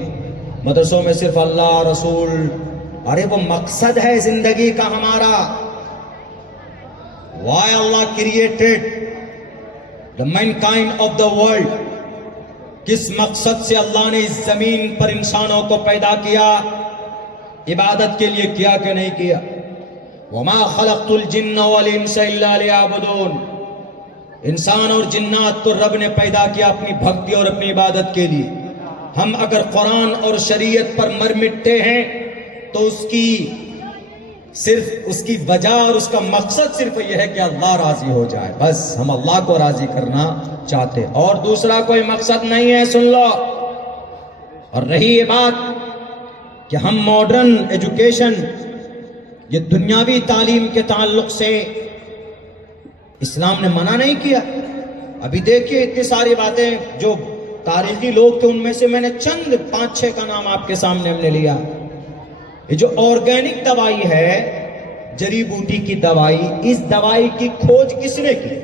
مدرسوں میں صرف اللہ رسول، ارے وہ مقصد ہے زندگی کا ہمارا۔ Why Allah created the mankind of the world؟ کس مقصد سے اللہ نے اس زمین پر انسانوں کو پیدا کیا؟ عبادت کے لیے کیا کہ نہیں کیا؟ وَمَا خَلَقْتُ الْجِنَّ وَالْإِنسَ إِلَّا لِيَعْبُدُونَ۔ انسان اور جنات کو رب نے پیدا کیا اپنی بھکتی اور اپنی عبادت کے لیے۔ ہم اگر قرآن اور شریعت پر مر مٹتے ہیں تو اس کی صرف اس کی وجہ اور اس کا مقصد صرف یہ ہے کہ اللہ راضی ہو جائے، بس ہم اللہ کو راضی کرنا چاہتے، اور دوسرا کوئی مقصد نہیں ہے، سن لو۔ اور رہی یہ بات کہ ہم ماڈرن ایجوکیشن، یہ دنیاوی تعلیم کے تعلق سے اسلام نے منع نہیں کیا۔ ابھی دیکھیے اتنی ساری باتیں جو تاریخی لوگ تھے، ان میں سے میں نے چند 5-6 کا نام آپ کے سامنے ہم نے لیا۔ یہ جو آرگینک دوائی ہے، جڑی بوٹی کی دوائی، اس دوائی کی کھوج کس نے کی؟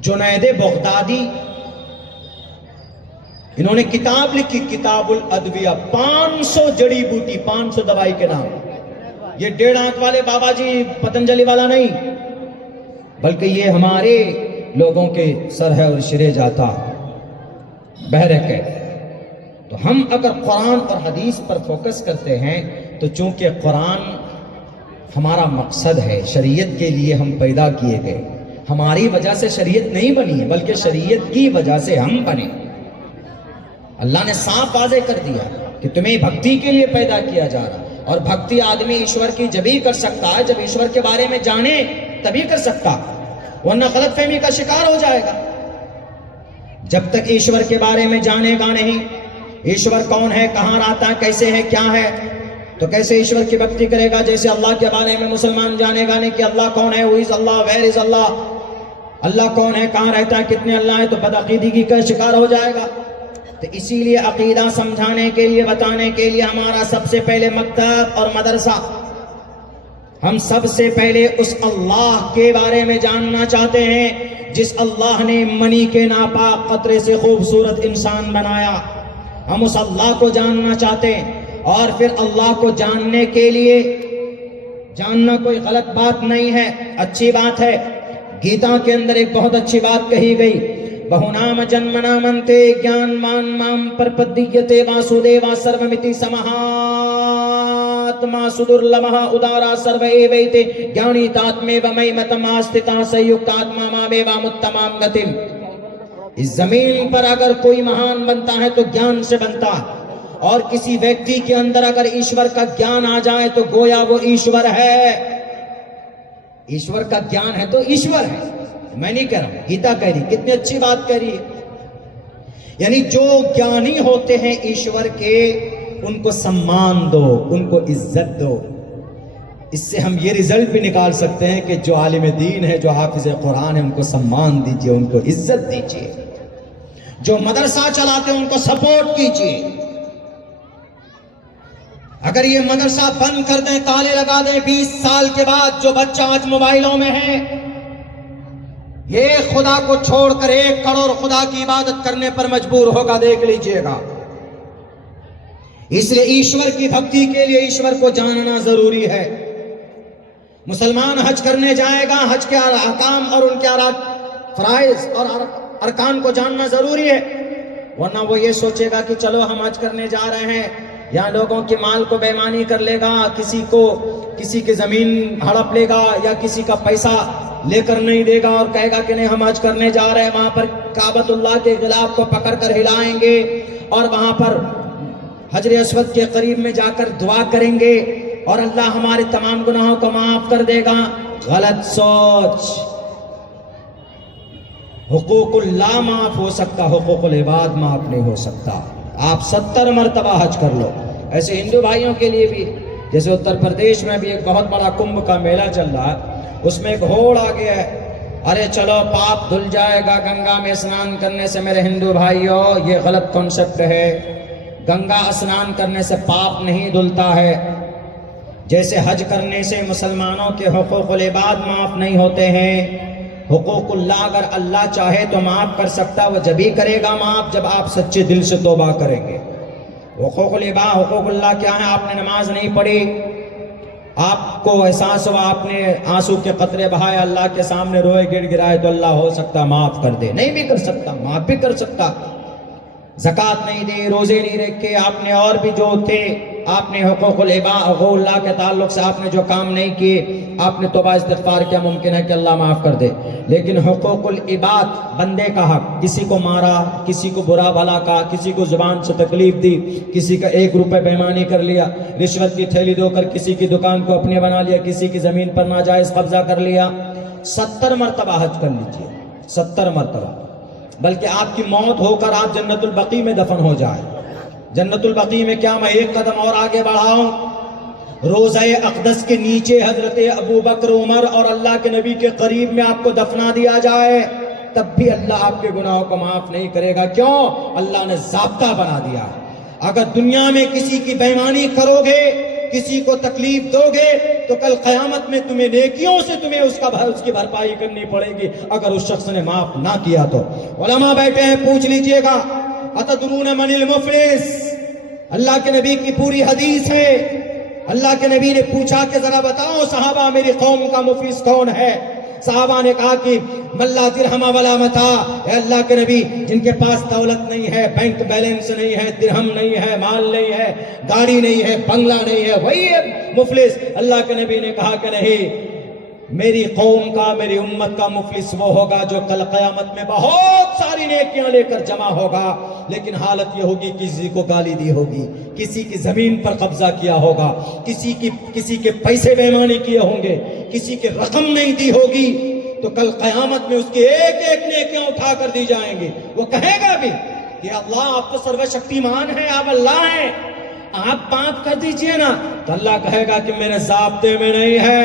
جنید بغدادی، انہوں نے کتاب لکھی، کتاب الادویہ، 500 جڑی بوٹی، 500 دوائی کے نام۔ یہ 1.5 آنکھ والے بابا جی پتنجلی والا نہیں، بلکہ یہ ہمارے لوگوں کے سر ہے اور شرے جاتا بہرک ہے۔ تو ہم اگر قرآن اور حدیث پر فوکس کرتے ہیں تو چونکہ قرآن ہمارا مقصد ہے، شریعت کے لیے ہم پیدا کیے گئے، ہماری وجہ سے شریعت نہیں بنی ہے بلکہ شریعت کی وجہ سے ہم بنے۔ اللہ نے صاف واضح کر دیا کہ تمہیں بھکتی کے لیے پیدا کیا جا رہا، اور بھکتی آدمی ایشور کی جبھی کر سکتا ہے جب ایشور کے بارے میں جانے، تبھی کر سکتا، ورنہ غلط فہمی کا شکار ہو جائے گا۔ جب تک ایشور کے بارے میں جانے گا نہیں، ایشور کون ہے، کہاں رہتا ہے، کیسے ہے، کیا ہے، تو کیسے ایشور کی بھکتی کرے گا؟ جیسے اللہ کے بارے میں مسلمان جانے گا نہیں کہ اللہ کون ہے، who is Allah, where is اللہ، اللہ کون ہے، کہاں رہتا ہے، کتنے اللہ ہیں، تو بدعقیدگی کا شکار ہو جائے گا۔ تو اسی لیے عقیدہ سمجھانے کے لیے، بتانے کے لیے ہمارا سب سے پہلے مکتب اور مدرسہ، ہم سب سے پہلے اس اللہ کے بارے میں جاننا چاہتے ہیں جس اللہ نے منی کے ناپاک قطرے سے خوبصورت انسان بنایا، ہم اس اللہ کو جاننا چاہتے ہیں۔ اور پھر اللہ کو جاننے کے لیے، جاننا کوئی غلط بات نہیں ہے، اچھی بات ہے۔ گیتا کے اندر ایک بہت اچھی بات کہی گئی، بہونام جنمنا منتے گیان مان مام پرپدیتے واسودیوا سرومتی سمہاتما سدرلمہ ادارا سرو ایویتے گیانی تاتمیو میمتماستتا سیکتاتما مامیوا متمام گتم۔ اس زمین پر اگر کوئی مہان بنتا ہے تو گیان سے بنتا ہے، اور کسی ویکتی کے اندر اگر ایشور کا گیان آ جائے تو گویا وہ ایشور ہے۔ ایشور کا گیان ہے تو ایشور ہے، میں نہیں کہہ رہا ہوں، گیتا کہہ رہی، کتنی اچھی بات کہہ رہی ہے۔ یعنی جو گیانی ہوتے ہیں ایشور کے، ان کو سمان دو، ان کو عزت دو۔ اس سے ہم یہ رزلٹ بھی نکال سکتے ہیں کہ جو عالم دین ہے، جو حافظ قرآن ہے، ان کو سمان دیجئے، ان کو عزت دیجئے۔ جو مدرسہ چلاتے ہیں ان کو سپورٹ کیجئے۔ اگر یہ مدرسہ بند کر دیں، تالے لگا دیں، 20 سال کے بعد جو بچہ آج موبائلوں میں ہے، یہ خدا کو چھوڑ کر 1 کروڑ خدا کی عبادت کرنے پر مجبور ہوگا، دیکھ لیجئے گا۔ اس لیے ایشور کی بھکتی کے لیے ایشور کو جاننا ضروری ہے۔ مسلمان حج کرنے جائے گا، حج کے احکام اور ان کے فرائض اور ارکان کو جاننا ضروری ہے، ورنہ وہ یہ سوچے گا کہ چلو ہم حج کرنے جا رہے ہیں، یا لوگوں کے مال کو بے ایمانی کر لے گا، کسی کی زمین ہڑپ لے گا، یا کسی کا پیسہ لے کر نہیں دے گا اور کہے گا کہ نہیں ہم حج کرنے جا رہے ہیں، وہاں پر کعبۃ اللہ کے غلاف کو پکڑ کر ہلائیں گے اور وہاں پر حجر اسود کے قریب میں جا کر دعا کریں گے اور اللہ ہمارے تمام گناہوں کو معاف کر دے گا۔ غلط سوچ۔ حقوق اللہ معاف ہو سکتا، حقوق العباد معاف نہیں ہو سکتا۔ آپ 70 مرتبہ حج کر لو۔ ایسے ہندو بھائیوں کے لیے بھی، جیسے اتر پردیش میں بھی ایک بہت بڑا کمبھ کا میلہ چل رہا ہے، اس میں ایک ہوڑ آ گیا ہے، ارے چلو پاپ دھل جائے گا گنگا میں اسنان کرنے سے۔ میرے ہندو بھائیوں، یہ غلط کنسپٹ ہے۔ گنگا اسنان کرنے سے پاپ نہیں دھلتا ہے، جیسے حج کرنے سے مسلمانوں کے حقوق العباد معاف نہیں ہوتے ہیں۔ حقوق اللہ اگر اللہ چاہے تو معاف کر سکتا، وہ جبھی کرے گا معاف جب آپ سچے دل سے توبہ کریں گے۔ حقوق العباد، حقوق اللہ کیا ہے؟ آپ نے نماز نہیں پڑھی، آپ کو احساس ہوا، آپ نے آنسو کے قطرے بہائے، اللہ کے سامنے روئے گڑ گرائے، تو اللہ ہو سکتا معاف کر دے، نہیں بھی کر سکتا، معاف بھی کر سکتا۔ زکوٰۃ نہیں دی، روزے نہیں رکھے آپ نے، اور بھی جو تھے آپ نے حقوق اللہ کے تعلق سے آپ نے جو کام نہیں کیے، آپ نے توبہ استغفار کیا، ممکن ہے کہ اللہ معاف کر دے. لیکن حقوق العباد، بندے کا حق، کسی کو مارا، کسی کو برا بھلا کہا، کسی کو زبان سے تکلیف دی، کسی کا 1 روپے بےمانی کر لیا، رشوت کی تھیلی دو کر کسی کی دکان کو اپنے بنا لیا، کسی کی زمین پر ناجائز قبضہ کر لیا. 70 مرتبہ حج کر لیجئے، 70 مرتبہ، بلکہ آپ کی موت ہو کر آپ جنت البقیع میں دفن ہو جائے. جنت البقیع میں کیا میں 1 قدم اور آگے بڑھاؤں؟ روضہ اقدس کے نیچے حضرت ابوبکر، عمر اور اللہ کے نبی کے قریب میں آپ کو دفنا دیا جائے، تب بھی اللہ آپ کے گناہوں کو معاف نہیں کرے گا. کیوں؟ اللہ نے ضابطہ بنا دیا. اگر دنیا میں کسی کی بےمانی کرو گے، کسی کو تکلیف دو گے، تو کل قیامت میں تمہیں نیکیوں سے تمہیں اس کی بھرپائی کرنی پڑے گی. اگر اس شخص نے معاف نہ کیا تو. علماء بیٹھے ہیں، پوچھ لیجئے گا، اتدرون من المفلس؟ اللہ کے نبی کی پوری حدیث ہے. اللہ کے نبی نے پوچھا کہ ذرا بتاؤ صحابہ، میری قوم کا مفلس کون ہے؟ صحابہ نے کہا کہ من لا درہم ولا متاع. اے اللہ کے نبی، جن کے پاس دولت نہیں ہے، بینک بیلنس نہیں ہے، درہم نہیں ہے، مال نہیں ہے، گاڑی نہیں ہے، بنگلہ نہیں ہے، وہی ہے مفلس. اللہ کے نبی نے کہا کہ نہیں، میری قوم کا، میری امت کا مفلس وہ ہوگا جو کل قیامت میں بہت ساری نیکیاں لے کر جمع ہوگا، لیکن حالت یہ ہوگی کسی کو گالی دی ہوگی، کسی کی زمین پر قبضہ کیا ہوگا، کسی کے پیسے بےمانی کیے ہوں گے، کسی کے رقم نہیں دی ہوگی، تو کل قیامت میں اس کی ایک ایک نیکیاں اٹھا کر دی جائیں گے. وہ کہے گا بھی کہ اللہ آپ تو سرو شکتیمان ہیں، آپ اللہ ہیں، آپ معاف کر دیجئے نا. تو اللہ کہے گا کہ میرے ضابطے میں نہیں ہے،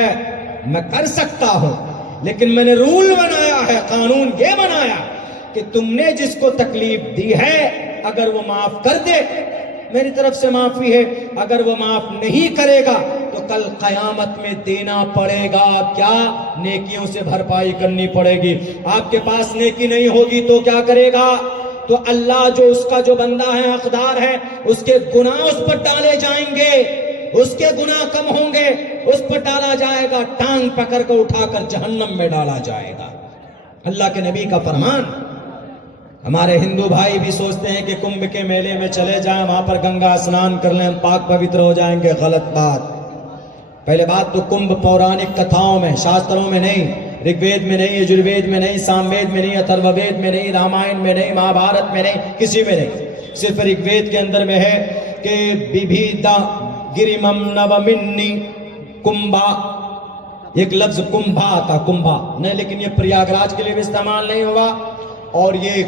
میں کر سکتا ہوں، لیکن میں نے رول بنایا ہے، قانون یہ بنایا کہ تم نے جس کو تکلیف دی ہے اگر وہ معاف کر دے میری طرف سے معافی ہے، اگر وہ معاف نہیں کرے گا تو کل قیامت میں دینا پڑے گا. کیا؟ نیکیوں سے بھرپائی کرنی پڑے گی. آپ کے پاس نیکی نہیں ہوگی تو کیا کرے گا؟ تو اللہ جو اس کا جو بندہ ہے، حقدار ہے، اس کے گناہ اس پر ڈالے جائیں گے، اس کے گناہ کم ہوں گے، اس پر ڈالا جائے گا، ٹانگ پکڑ کر اٹھا کر جہنم میں ڈالا جائے گا. اللہ کے نبی کا فرمان. ہمارے ہندو بھائی بھی سوچتے ہیں کہ کمبھ کے میلے میں چلے جائیں، وہاں پر گنگا اسنان کر لیں، ہم پاک پوتر ہو جائیں گے. غلط بات. پہلے بات تو کمبھ پورانک کتھاؤں میں، شاستروں میں نہیں، رگ وید میں نہیں، یجروید میں نہیں، سام وید میں نہیں، اتھرو وید میں نہیں، رامائن میں نہیں، مہابھارت میں نہیں، کسی میں نہیں. صرف رگ وید کے اندر میں ہے کہ ببھیدا گریمم نومنی کمبا. ایک لفظ کمبھا تھا، کمبھا نہیں، لیکن یہ پریاگراج کے لیے بھی استعمال نہیں ہوا اور یہ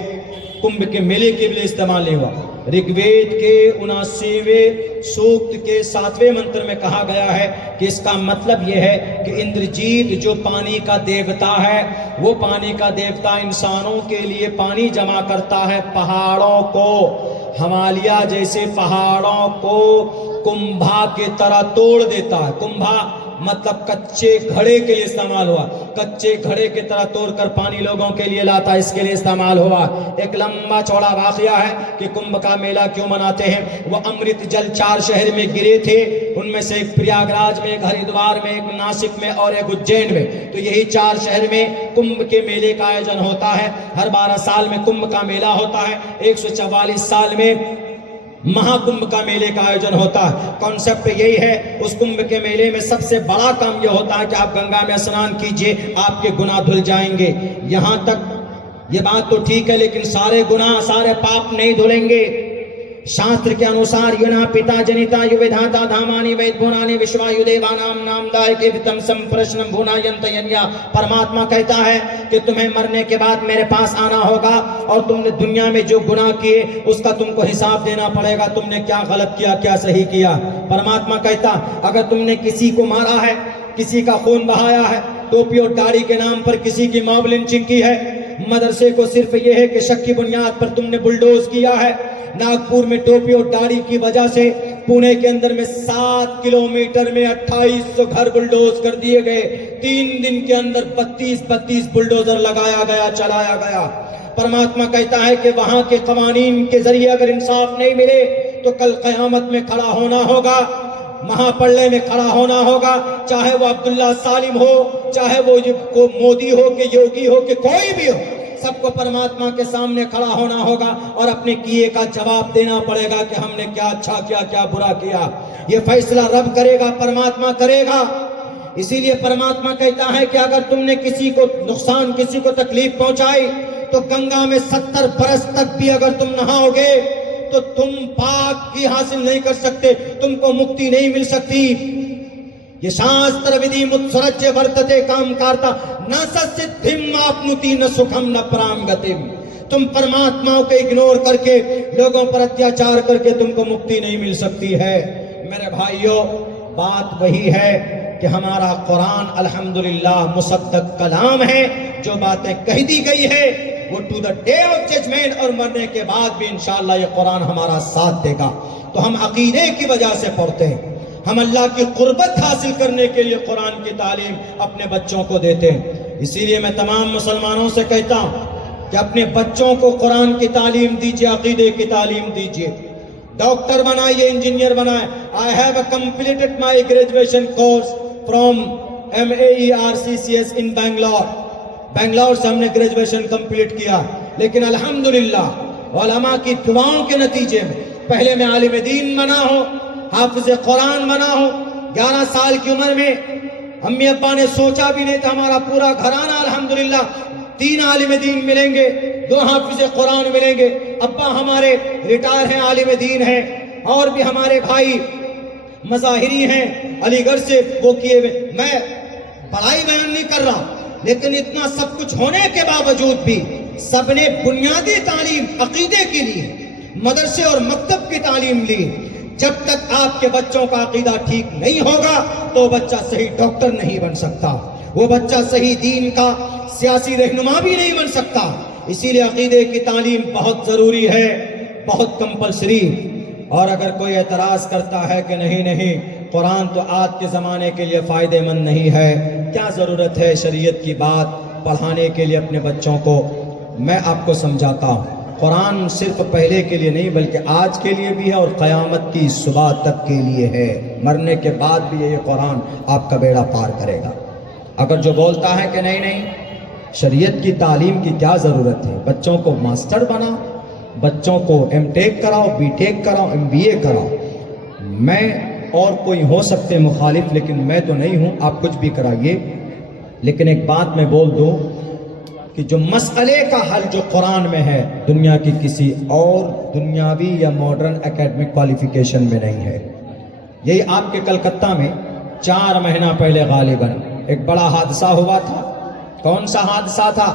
کمبھ کے میلے کے لیے استعمال نہیں ہوا. رگ وید کے 79ویں سوکت کے 7ویں منتر میں کہا گیا ہے کہ اس کا مطلب یہ ہے کہ اندرجیت جو پانی کا دیوتا ہے، وہ پانی کا دیوتا انسانوں کے لیے پانی جمع کرتا ہے، پہاڑوں کو، ہمالیہ جیسے پہاڑوں کو کمبھا کی طرح توڑ دیتا ہے. کمبھا مطلب کچے گھڑے کے لیے استعمال ہوا، کچے گھڑے کی طرح توڑ کر پانی لوگوں کے لیے لاتا، اس کے لیے استعمال ہوا. ایک لمبا چوڑا واقعہ ہے کہ کمبھ کا میلہ کیوں مناتے ہیں. وہ امرت جل 4 شہر میں گرے تھے، ان میں سے ایک پریاگراج میں، ایک ہریدوار میں، ایک ناسک میں اور ایک اجین میں. تو یہی 4 شہر میں کمبھ کے میلے کا آیوجن ہوتا ہے. ہر 12 سال میں کمبھ کا میلہ ہوتا ہے. 144 سال میں مہا کمبھ کا میلے کا آیوجن ہوتا ہے. کانسیپٹ یہی ہے. اس کمبھ کے میلے میں سب سے بڑا کام یہ ہوتا ہے کہ آپ گنگا میں اسنان کیجئے، آپ کے گناہ دھل جائیں گے. یہاں تک یہ بات تو ٹھیک ہے، لیکن سارے گناہ، سارے پاپ نہیں دھلیں گے. شاستر کے انوسار ینا پتا جنیتا یودھاتا دھامانی وید بھونانی وشوایو دیوانام نام دائک ایوتم سمپرشنم بھوناینت ینیا. پرماتما کہتا ہے کہ تمہیں مرنے کے بعد میرے پاس آنا ہوگا اور تم نے دنیا میں جو گناہ کیے اس کا تم کو حساب دینا پڑے گا. تم نے کیا غلط کیا، کیا صحیح کیا. پرماتما کہتا اگر تم نے کسی کو مارا ہے، کسی کا خون بہایا ہے، ٹوپی اور داڑھی کے نام پر کسی کی موب لنچنگ کی ہے، مدرسے کو صرف یہ ہے کہ شک کی بنیاد پر تم نے بلڈوز کیا ہے. ناگپور میں ٹوپی اور داڑھی کی وجہ سے پونے کے اندر میں 7 کلومیٹر میں 2800 گھر بلڈوز کر دیے گئے. 3 دن کے اندر 32 بلڈوزر لگایا گیا، چلایا گیا. پرماتما کہتا ہے کہ وہاں کے قوانین کے ذریعے اگر انصاف نہیں ملے تو کل قیامت میں کھڑا ہونا ہوگا، مہا پرلے میں کھڑا ہونا ہوگا. چاہے وہ عبداللہ سالم ہو، چاہے وہ مودی ہو کہ یوگی ہو کہ کوئی بھی ہو، سب کو پرماتما کے سامنے کھڑا ہونا ہوگا اور اپنے کیے کا جواب دینا پڑے گا کہ ہم نے کیا اچھا کیا کیا برا کیا. یہ فیصلہ رب کرے گا, پرماتما کرے گا. اسی لیے پرماتما کہتا ہے کہ اگر تم نے کسی کو نقصان, کسی کو تکلیف پہنچائی تو گنگا میں 70 برس تک بھی اگر تم نہاؤ گے تو تم پاک کی حاصل نہیں کر سکتے, تم کو مکتی نہیں مل سکتی. یہ شاستر ودی متسرج ورتتے کام کارتا نہ سدھم آپنوتی نہ سکھم نہ پرام گتم. تم پرماتماؤں کو اگنور کر کے, لوگوں پر اتیاچار کر کے تم کو مکتی نہیں مل سکتی ہے. میرے بھائیوں, بات وہی ہے کہ ہمارا قرآن الحمدللہ مصدق کلام ہے. جو باتیں کہہ دی گئی ہے وہ to the day of judgement, اور مرنے کے بعد بھی انشاءاللہ یہ قرآن ہمارا ساتھ دے گا. تو ہم عقیدے کی وجہ سے پڑھتے ہیں, ہم اللہ کی قربت حاصل کرنے کے لیے قرآن کی تعلیم اپنے بچوں کو دیتے ہیں. اسی لیے میں تمام مسلمانوں سے کہتا ہوں کہ اپنے بچوں کو قرآن کی تعلیم دیجیے, عقیدے کی تعلیم دیجیے. ڈاکٹر بنائیے, انجینئر بنائے. I have completed my graduation course from MAERCCS in Bangalore. Bangalore سے ہم نے گریجویشن کمپلیٹ کیا, لیکن الحمدللہ علماء کی دعاؤں کے نتیجے میں پہلے میں عالم دین بنا ہوں, حافظ قرآن بنا ہوں. 11 سال کی عمر میں امی ابا نے سوچا بھی نہیں تھا ہمارا پورا گھرانہ الحمدللہ 3 عالم دین ملیں گے, 2 حافظ قرآن ملیں گے. ابا ہمارے ریٹائر ہیں, عالم دین ہیں, اور بھی ہمارے بھائی مظاہری ہیں علی گڑھ سے وہ کیے ہوئے. میں بڑائی بیان نہیں کر رہا, لیکن اتنا سب کچھ ہونے کے باوجود بھی سب نے بنیادی تعلیم عقیدے کی لی, مدرسے اور مکتب کی تعلیم لی. جب تک آپ کے بچوں کا عقیدہ ٹھیک نہیں ہوگا تو بچہ صحیح ڈاکٹر نہیں بن سکتا, وہ بچہ صحیح دین کا سیاسی رہنما بھی نہیں بن سکتا. اسی لیے عقیدے کی تعلیم بہت ضروری ہے, بہت کمپلسری. اور اگر کوئی اعتراض کرتا ہے کہ نہیں قرآن تو آج کے زمانے کے لیے فائدہ مند نہیں ہے, کیا ضرورت ہے شریعت کی بات پڑھانے کے لیے اپنے بچوں کو, میں آپ کو سمجھاتا ہوں. قرآن صرف پہلے کے لیے نہیں بلکہ آج کے لیے بھی ہے اور قیامت کی صبح تک کے لیے ہے. مرنے کے بعد بھی یہ قرآن آپ کا بیڑا پار کرے گا. اگر جو بولتا ہے کہ نہیں شریعت کی تعلیم کی کیا ضرورت ہے, بچوں کو ماسٹر بنا, بچوں کو ایم ٹیک کراؤ, بی ٹیک کراؤ, ایم بی اے کراؤ. میں اور کوئی ہو سکتے مخالف, لیکن میں تو نہیں ہوں. آپ کچھ بھی کرائیے, لیکن ایک بات میں بول دوں کہ جو مسئلے کا حل جو قرآن میں ہے دنیا کی کسی اور دنیاوی یا ماڈرن اکیڈمک کوالیفیکیشن میں نہیں ہے. یہی آپ کے کلکتہ میں 4 مہینہ پہلے غالباً ایک بڑا حادثہ ہوا تھا. کون سا حادثہ تھا؟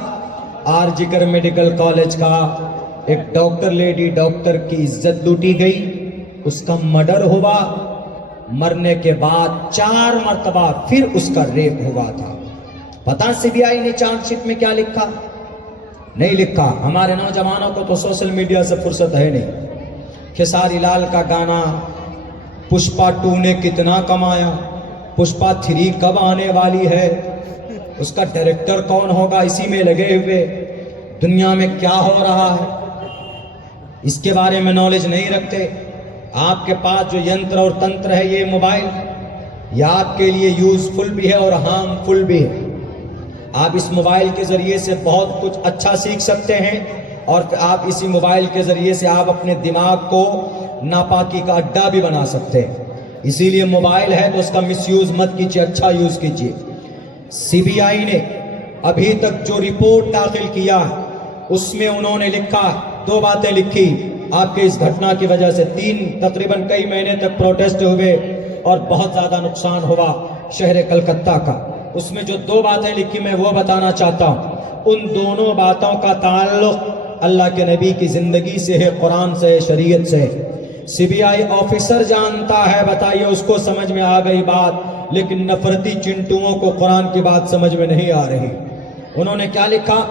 آر جگر میڈیکل کالج کا ایک ڈاکٹر لیڈی ڈاکٹر کی عزت لوٹی گئی, اس کا مرڈر ہوا. مرنے کے بعد 4 مرتبہ پھر اس کا ریپ ہوا تھا. پتا CBI نے چارج شیٹ میں کیا لکھا؟ نہیں لکھا. ہمارے نوجوانوں کو تو سوشل میڈیا سے فرصت ہے نہیں. کھساری لال کا گانا پشپا 2 نے کتنا کمایا, پشپا 3 کب آنے والی ہے, اس کا ڈائریکٹر کون ہوگا, اسی میں لگے ہوئے. دنیا میں کیا ہو رہا ہے اس کے بارے میں نالج نہیں رکھتے. آپ کے پاس جو ینتر اور تنتر ہے یہ موبائل, یہ آپ کے لیے یوزفل بھی ہے اور ہارمفل بھی ہے. آپ اس موبائل کے ذریعے سے بہت کچھ اچھا سیکھ سکتے ہیں, اور آپ اسی موبائل کے ذریعے سے آپ اپنے دماغ کو ناپاکی کا اڈا بھی بنا سکتے ہیں. اسی لیے موبائل ہے تو اس کا مس یوز مت کیجیے, اچھا یوز کیجیے. CBI نے ابھی تک جو رپورٹ داخل کیا اس میں انہوں نے لکھا 2 باتیں لکھی. آپ کے اس گھٹنا کی وجہ سے تقریباً کئی مہینے تک پروٹیسٹ ہوئے اور بہت زیادہ نقصان ہوا شہر کلکتہ کا. اس میں جو 2 باتیں لکھی میں وہ بتانا چاہتا ہوں. ان دونوں باتوں کا تعلق اللہ کے نبی کی زندگی سے ہے, قرآن سے ہے, شریعت سے ہے. CBI آفیسر جانتا ہے, بتائیے اس کو سمجھ میں آ گئی بات, لیکن نفرتی چنٹوؤں کو قرآن کی بات سمجھ میں نہیں آ رہی. انہوں نے کیا لکھا؟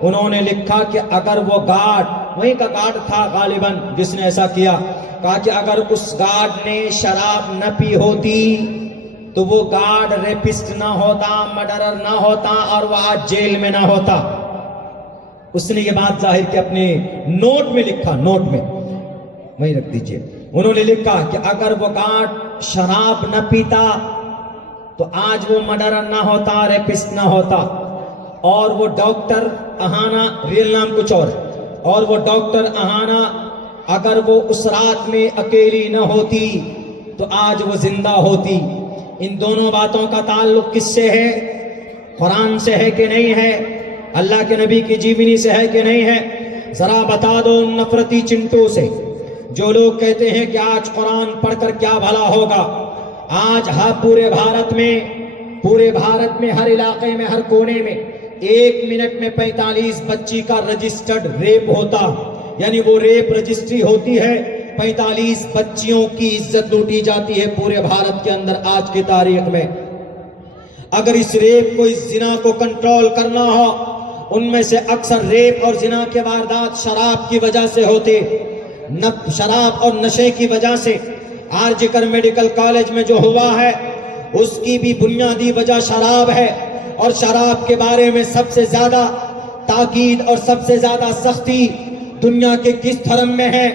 انہوں نے لکھا کہ اگر وہ گارڈ, وہیں کا گارڈ تھا غالباً جس نے ایسا کیا, کہا کہ اگر اس گارڈ نے شراب نہ پی ہوتی تو وہ گارڈ ریپسٹ نہ ہوتا, مرڈرر نہ ہوتا, اور وہ آج جیل میں نہ ہوتا. اس نے یہ بات ظاہر کی اپنے نوٹ میں لکھا, نوٹ میں وہیں رکھ دیجئے. انہوں نے لکھا کہ اگر وہ گارڈ شراب نہ پیتا تو آج وہ مرڈرر نہ ہوتا, ریپسٹ نہ ہوتا. اور وہ ڈاکٹر اہانا، ریل نام کچھ اور وہ ڈاکٹر اہانا اگر وہ اس رات میں اکیلی نہ ہوتی تو آج وہ زندہ ہوتی۔ ان دونوں باتوں کا تعلق کس سے ہے؟ قرآن سے ہے کہ نہیں ہے؟ اللہ کے نبی کی جیونی سے ہے کہ نہیں ہے؟ ذرا بتا دو ان نفرتی چنٹوں سے جو لوگ کہتے ہیں کہ آج قرآن پڑھ کر کیا بھلا ہوگا۔ آج پورے بھارت میں ہر علاقے میں، ہر کونے میں 1 منٹ میں 45 بچی کا رجسٹرڈ ریپ ہوتا، یعنی وہ ریپ رجسٹری ہوتی ہے، 45 بچیوں کی عزت لوٹی جاتی ہے پورے بھارت کے اندر آج کی تاریخ میں۔ اگر اس ریپ کو، اس زنا کو کنٹرول کرنا ہو، ان میں سے اکثر ریپ اور زنا کے واردات شراب کی وجہ سے ہوتے، شراب اور نشے کی وجہ سے۔ آرجکر میڈیکل کالج میں جو ہوا ہے اس کی بھی بنیادی وجہ شراب ہے، اور شراب کے بارے میں سب سے زیادہ تاکید اور سب سے زیادہ سختی دنیا کے کس دھرم میں ہے؟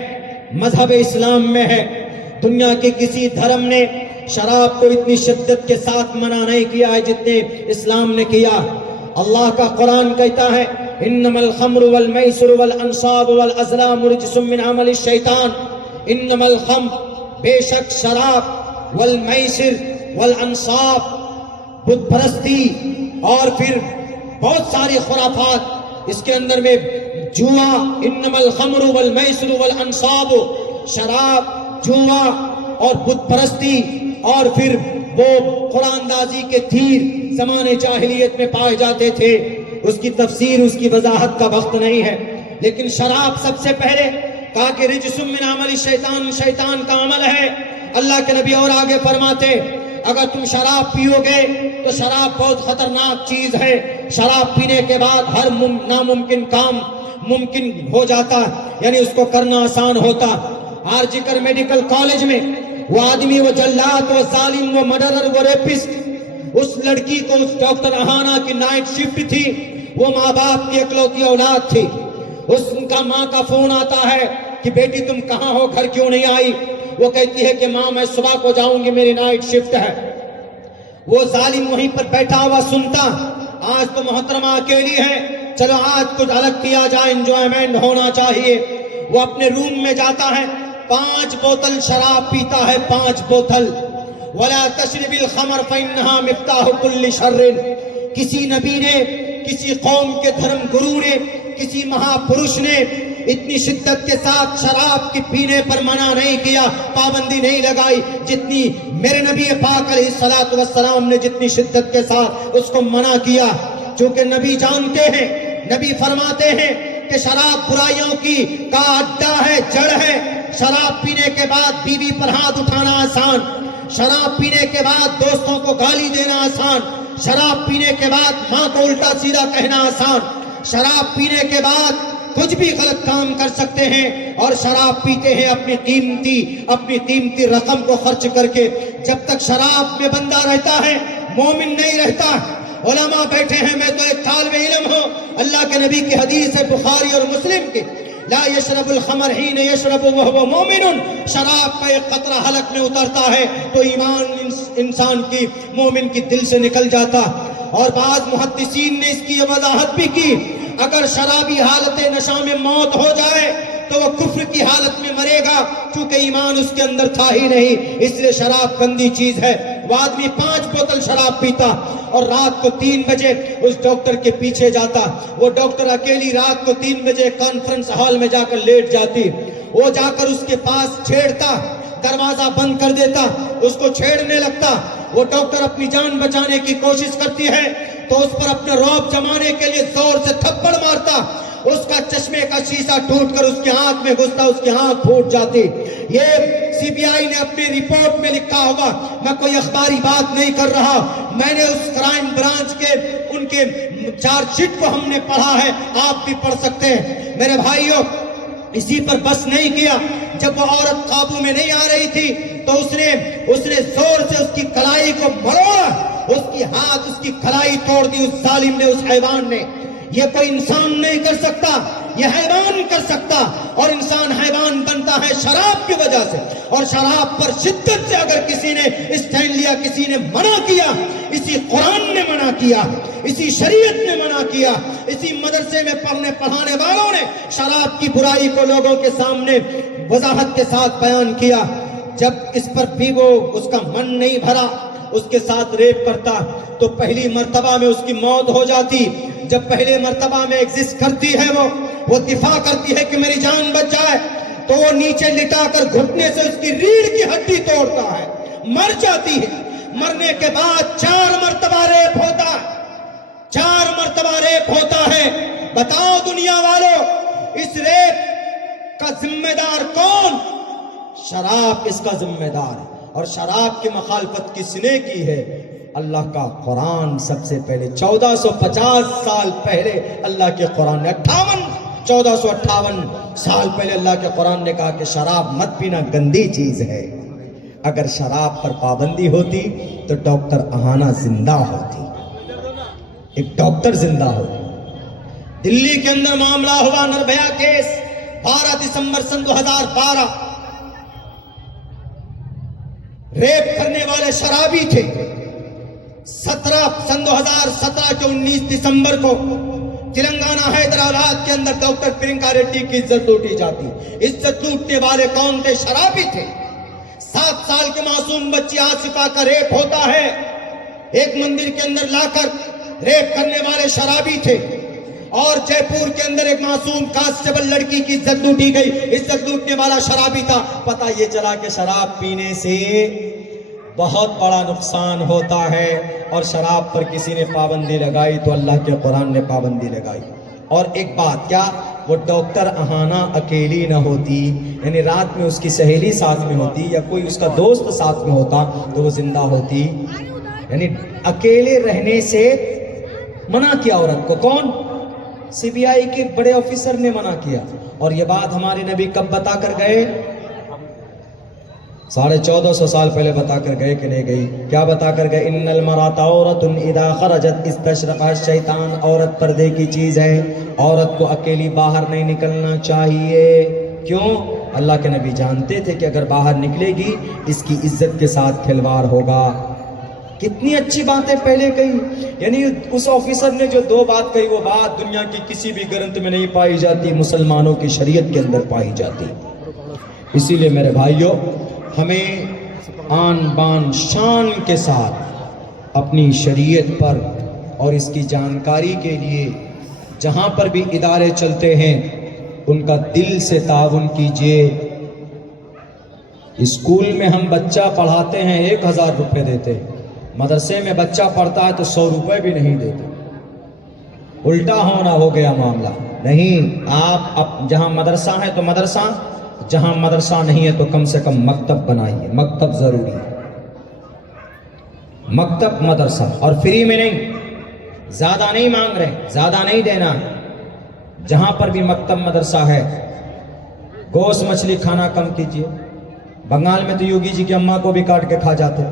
مذہب اسلام میں ہے۔ دنیا کے کسی دھرم نے شراب کو اتنی شدت کے ساتھ منع نہیں کیا ہے جتنے اسلام نے کیا۔ اللہ کا قرآن کہتا ہے انما الخمر والمیسر والانصاب والازلام رجس من عمل الشیطان۔ انما الخمر، بے شک شراب، والمیسر والانصاب، بت پرستی، اور پھر بہت ساری خرافات اس کے اندر میں، جوا، انما الخمر والمیسر والانصاب، شراب، جوا اور بت پرستی، اور پھر وہ قرآن اندازی کے تیر زمانے جاہلیت میں پائے جاتے تھے۔ اس کی تفسیر، اس کی وضاحت کا وقت نہیں ہے، لیکن شراب سب سے پہلے کہا کہ رجس من عمل الشیطان، شیطان کا عمل ہے۔ اللہ کے نبی اور آگے فرماتے اگر تم شراب پیو گے تو شراب بہت خطرناک چیز ہے، شراب پینے کے بعد ہر ناممکن کام ممکن ہو جاتا، یعنی اس کو کرنا آسان ہوتا۔ آرجکر میڈیکل کالج میں وہ آدمی، وہ جلات، وہ ظالم، وہ مرڈرر، وہ ریپسٹ، اس لڑکی کو، اس ڈاکٹر اہانا کی نائٹ شفٹ تھی، وہ ماں باپ کی اکلوتی اولاد تھی۔ اس کا ماں کا فون آتا ہے کہ بیٹی تم کہاں ہو، گھر کیوں نہیں آئی؟ وہ کہتی ہے کہ ماں میں صبح کو جاؤں گی، میری نائٹ شفٹ ہے۔ وہ ظالم وہیں پر بیٹھا ہوا سنتا، آج تو محترمہ اکیلی ہے، چلو آج کچھ الگ کیا جائے، انجوائمنٹ ہونا چاہیے۔ وہ اپنے روم میں جاتا ہے، 5 بوتل شراب پیتا ہے، 5 بوتل۔ وَلَا تَشْرِبِ الْخَمْرَ فَإِنَّهَا مِفْتَاحُ كُلِّ شَرٍ۔ کسی نبی نے، کسی قوم کے دھرم گرو نے، کسی مہاپرش نے اتنی شدت کے ساتھ شراب کی پینے پر منع نہیں کیا، پابندی نہیں لگائی جتنی میرے نبی پاک علیہ الصلوۃ والسلام نے جتنی شدت کے ساتھ اس کو منع کیا۔ چونکہ نبی جانتے ہیں، نبی فرماتے ہیں کہ شراب برائیوں کا اڈا ہے، جڑ ہے۔ شراب پینے کے بعد بیوی پر ہاتھ اٹھانا آسان، شراب پینے کے بعد دوستوں کو گالی دینا آسان، شراب پینے کے بعد ماں کو الٹا سیدھا کہنا آسان، شراب پینے کے بعد کچھ بھی غلط کام کر سکتے ہیں، اور شراب پیتے ہیں اپنی قیمتی رقم کو خرچ کر کے۔ جب تک شراب میں بندہ رہتا ہے مومن نہیں رہتا۔ علماء بیٹھے ہیں، میں تو ایک طالب علم ہوں، اللہ کے نبی کی حدیث ہے بخاری اور مسلم کی، لا یشرب الخمر حین یشرب وهو مومن۔ شراب کا ایک قطرہ حلق میں اترتا ہے تو ایمان انسان کی، مومن کی دل سے نکل جاتا۔ اور بعض محدثین نے اس کی وضاحت بھی کی، اگر شرابی حالت نشہ میں موت ہو جائے تو وہ کفر کی حالت میں مرے گا، چونکہ ایمان اس کے اندر تھا ہی نہیں، اس لیے شراب گندی چیز ہے۔ وہ آدمی 5 بوتل شراب پیتا اور رات کو 3 بجے اس ڈاکٹر کے پیچھے جاتا۔ وہ ڈاکٹر اکیلی رات کو 3 بجے کانفرنس ہال میں جا کر لیٹ جاتی، وہ جا کر اس کے پاس چھیڑتا، دروازہ بند کر دیتا، اس کو چھیڑنے لگتا۔ وہ ڈاکٹر اپنی جان بچانے کی کوشش کرتی ہے تو اس پر اپنے رعب جمانے کے لیے زور سے تھپڑ مارتا، اس کا چشمے کا شیشہ ٹوٹ کر اس کی آنکھ میں گھستا، اس کی آنکھ پھوٹ جاتی۔ یہ سی بی آئی نے اپنی رپورٹ میں لکھا ہوگا، میں کوئی اخباری بات نہیں کر رہا، میں نے اس کرائم برانچ کے ان کے چارج شیٹ کو ہم نے پڑھا ہے، آپ بھی پڑھ سکتے ہیں۔ میرے بھائیوں، اسی پر بس نہیں کیا، جب وہ عورت قابو میں نہیں آ رہی تھی تو اس نے زور سے اس کی کلائی کو مروڑا، اس کی ہاتھ، اس کی کلائی توڑ دی اس ظالم نے، اس حیوان نے۔ یہ کوئی انسان نہیں کر سکتا، یہ حیوان کر سکتا، اور انسان حیوان بنتا ہے شراب کی وجہ سے، اور شراب پر شدت سے اگر کسی نے اسٹینڈ لیا، کسی نے منع کیا، اسی قرآن نے منع کیا، اسی شریعت نے منع کیا، اسی مدرسے میں پڑھانے والوں نے شراب کی برائی کو لوگوں کے سامنے وضاحت کے ساتھ بیان کیا۔ جب اس پر بھی وہ اس کا من نہیں بھرا، اس کے ساتھ ریپ کرتا تو پہلی مرتبہ میں اس کی موت ہو جاتی۔ جب پہلے مرتبہ میں ایگزسٹ کرتی ہے وہ دفاع کرتی ہے کہ میری جان بچ جائے، تو وہ نیچے لٹا کر گھٹنے سے اس کی ریڑھ کی ہڈی توڑتا ہے، مر جاتی ہے۔ مرنے کے بعد 4 مرتبہ ریپ ہوتا ہے، 4 مرتبہ ریپ ہوتا ہے۔ بتاؤ دنیا والوں، اس ریپ کا ذمہ دار کون؟ شراب اس کا ذمہ دار ہے۔ اور شراب کی مخالفت کس نے کی ہے؟ اللہ کا قرآن سب سے پہلے 1450 سال پہلے اللہ کے قرآن نے 1458 سال پہلے اللہ کے قرآن نے کہا کہ شراب مت پینا، گندی چیز ہے۔ اگر شراب پر پابندی ہوتی تو ڈاکٹر اہانا زندہ ہوتی، ایک ڈاکٹر زندہ ہوتی۔ دلی کے اندر معاملہ ہوا نربھیا کیس، 12 دسمبر سن 2012۔ ریپ کرنے والے شرابی تھے۔ 2017 کے 19 دسمبر کو تلنگانہ حیدرآباد کے اندر ڈاکٹر پرینکا ریڈی کی عزت لوٹی جاتی۔ عزت لوٹنے والے کون تھے؟ شرابی تھے۔ 7 سال کے معصوم بچی آصفہ کا ریپ ہوتا ہے، ایک مندر کے اندر لا کر ریپ کرنے والے شرابی تھے۔ اور جے پور کے اندر ایک معصوم کانسٹیبل لڑکی کی عزت لوٹی گئی، عزت لوٹنے والا شرابی تھا۔ پتہ یہ چلا کہ شراب پینے سے بہت بڑا نقصان ہوتا ہے، اور شراب پر کسی نے پابندی لگائی تو اللہ کے قرآن نے پابندی لگائی۔ اور ایک بات، کیا وہ ڈاکٹر اہانا اکیلی نہ ہوتی، یعنی رات میں اس کی سہیلی ساتھ میں ہوتی یا کوئی اس کا دوست ساتھ میں ہوتا تو وہ زندہ ہوتی؟ یعنی اکیلے رہنے سے منع کیا عورت کو، کون؟ CBI کے بڑے آفیسر نے منع کیا۔ اور یہ بات ہمارے نبی کب بتا کر گئے؟ 1450 سال پہلے بتا کر گئے کہ نہیں گئی؟ کیا بتا کر گئے؟ ان المرأۃ عورۃ اذا خرجت استشرقها الشیطان، عورت پردے کی چیز ہے، عورت کو اکیلی باہر نہیں نکلنا چاہیے۔ کیوں؟ اللہ کے نبی جانتے تھے کہ اگر باہر نکلے گی اس کی عزت کے ساتھ کھلواڑ ہوگا۔ کتنی اچھی باتیں پہلے کہی، یعنی اس آفیسر نے جو 2 بات کہی، وہ بات دنیا کی کسی بھی گرنتھ میں نہیں پائی جاتی، مسلمانوں کی شریعت کے اندر پائی جاتی۔ اسی لیے میرے بھائیوں، ہمیں آن بان شان کے ساتھ اپنی شریعت پر اور اس کی جانکاری کے لیے جہاں پر بھی ادارے چلتے ہیں ان کا دل سے تعاون کیجیے۔ اسکول میں ہم بچہ پڑھاتے ہیں 1000 روپے دیتے ہیں، مدرسے میں بچہ پڑھتا ہے تو 100 روپے بھی نہیں دیتے۔ الٹا ہونا ہو گیا معاملہ۔ نہیں، آپ جہاں مدرسہ ہے تو مدرسہ، جہاں مدرسہ نہیں ہے تو کم سے کم مکتب بنائیے۔ مکتب ضروری ہے، مکتب مدرسہ، اور فری میں نہیں، زیادہ نہیں مانگ رہے، زیادہ نہیں دینا۔ جہاں پر بھی مکتب مدرسہ ہے گوشت مچھلی کھانا کم کیجیے۔ بنگال میں تو یوگی جی کی اماں کو بھی کاٹ کے کھا جاتے،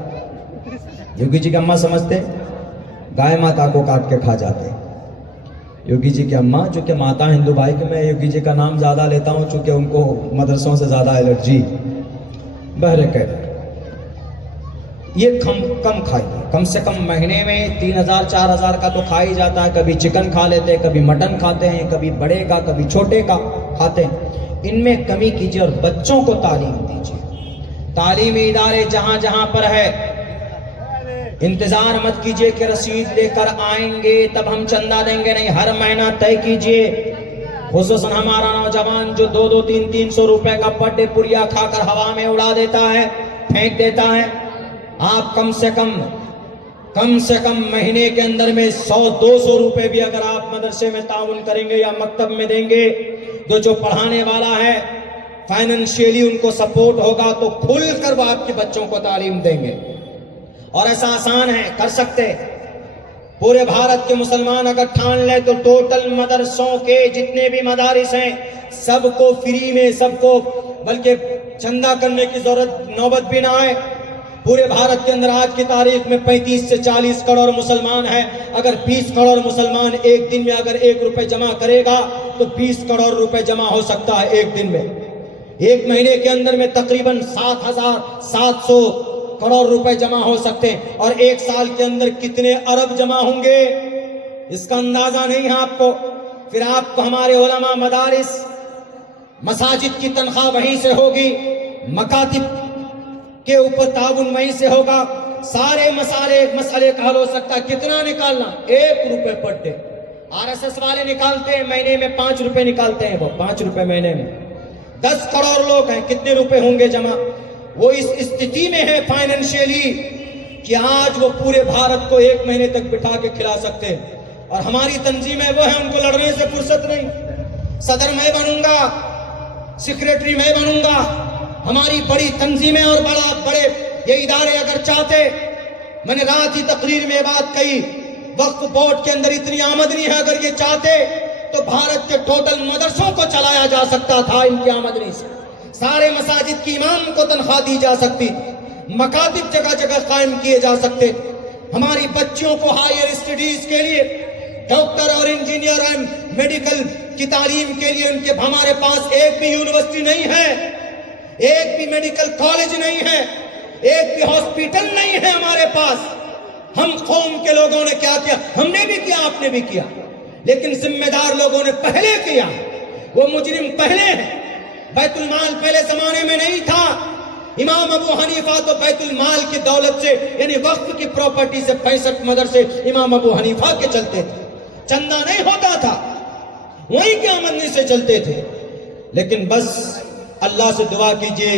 یوگی جی کی اماں سمجھتے گائے ماتا کو کاٹ کے کھا جاتے۔ یوگی جی کی اماں جو کہ ماتا ہندو بھائی، کہ میں یوگی جی کا نام زیادہ لیتا ہوں چونکہ ان کو مدرسوں سے زیادہ الرجی۔ بہرکیف یہ کم کھائیے، کم سے کم مہینے میں 3000-4000 کا تو کھا ہی جاتا ہے۔ کبھی چکن کھا لیتے ہیں، کبھی مٹن کھاتے ہیں، کبھی بڑے کا کبھی چھوٹے کا کھاتے ہیں۔ ان میں کمی کیجیے اور بچوں کو تعلیم دیجیے۔ تعلیمی ادارے جہاں جہاں پر ہے، انتظار مت کیجئے کہ رسید لے کر آئیں گے تب ہم چندہ دیں گے، نہیں، ہر مہینہ طے کیجئے۔ خصوصاً ہمارا نوجوان جو 200-300 روپے کا پر ڈے پوریا کھا کر ہوا میں اڑا دیتا ہے، پھینک دیتا ہے۔ آپ کم سے کم مہینے کے اندر میں 100-200 روپے بھی اگر آپ مدرسے میں تعاون کریں گے یا مکتب میں دیں گے تو جو پڑھانے والا ہے فائننشیلی ان کو سپورٹ ہوگا تو کھل کر وہ آپ کے بچوں کو تعلیم دیں گے۔ اور ایسا آسان ہے، کر سکتے۔ پورے بھارت کے مسلمان اگر ٹھان لے تو ٹوٹل مدرسوں کے جتنے بھی مدارس ہیں سب کو فری میں، سب کو، بلکہ چندہ کرنے کی ضرورت نوبت بھی نہ آئے، پورے بھارت کے اندر آج کی تاریخ میں 35 سے 40 کروڑ مسلمان ہیں. اگر 20 کروڑ مسلمان ایک دن میں اگر 1 روپے جمع کرے گا تو 20 کروڑ روپے جمع ہو سکتا ہے ایک دن میں. ایک مہینے کے اندر میں تقریباً 7,700 کروڑ روپے جمع ہو سکتے ہیں. اور ایک سال کے اندر کتنے ارب جمع ہوں گے اس کا اندازہ نہیں ہے آپ کو. پھر آپ کو ہمارے علماء مدارس مساجد کی تنخواہ وہیں سے ہوگی, مکاتب کے اوپر تعاون وہیں سے ہوگا, سارے مسئلے کا حل ہو سکتا ہے. کتنا نکالنا؟ 1 روپے پر ڈے. RSS والے نکالتے ہیں مہینے میں 5 روپے نکالتے ہیں, وہ 5 روپے مہینے میں. 10 کروڑ لوگ ہیں, کتنے روپے ہوں گے جمع؟ وہ اس استھتی میں ہے فائنینشیلی کہ آج وہ پورے بھارت کو 1 مہینے تک بٹھا کے کھلا سکتے ہیں. اور ہماری تنظیمیں وہ ہیں, ان کو لڑنے سے فرصت نہیں. صدر میں بنوں گا, سیکریٹری میں بنوں گا. ہماری بڑی تنظیمیں اور بڑے یہ ادارے اگر چاہتے, میں نے رات ہی تقریر میں بات کہی, وقف بورڈ کے اندر اتنی آمدنی ہے, اگر یہ چاہتے تو بھارت کے ٹوٹل مدرسوں کو چلایا جا سکتا تھا ان کی آمدنی سے. سارے مساجد کی امام کو تنخواہ دی جا سکتی, مکاتب جگہ جگہ قائم کیے جا سکتے. ہماری بچیوں کو ہائر اسٹڈیز کے لیے, ڈاکٹر اور انجینئر اور میڈیکل کی تعلیم کے لیے ان کے ہمارے پاس ایک بھی یونیورسٹی نہیں ہے, ایک بھی میڈیکل کالج نہیں ہے, ایک بھی ہاسپیٹل نہیں ہے ہمارے پاس. ہم قوم کے لوگوں نے کیا کیا؟ ہم نے بھی کیا, آپ نے بھی کیا, لیکن ذمہ دار لوگوں نے پہلے کیا. وہ مجرم پہلے ہیں. بیت المال پہلے زمانے میں نہیں تھا. امام ابو حنیفہ تو بیت المال کی دولت سے یعنی وقف کی پراپرٹی سے 65 مدرسے امام ابو حنیفہ کے چلتے تھے. چندہ نہیں ہوتا تھا, وہیں کی آمدنی سے چلتے تھے. لیکن بس اللہ سے دعا کیجئے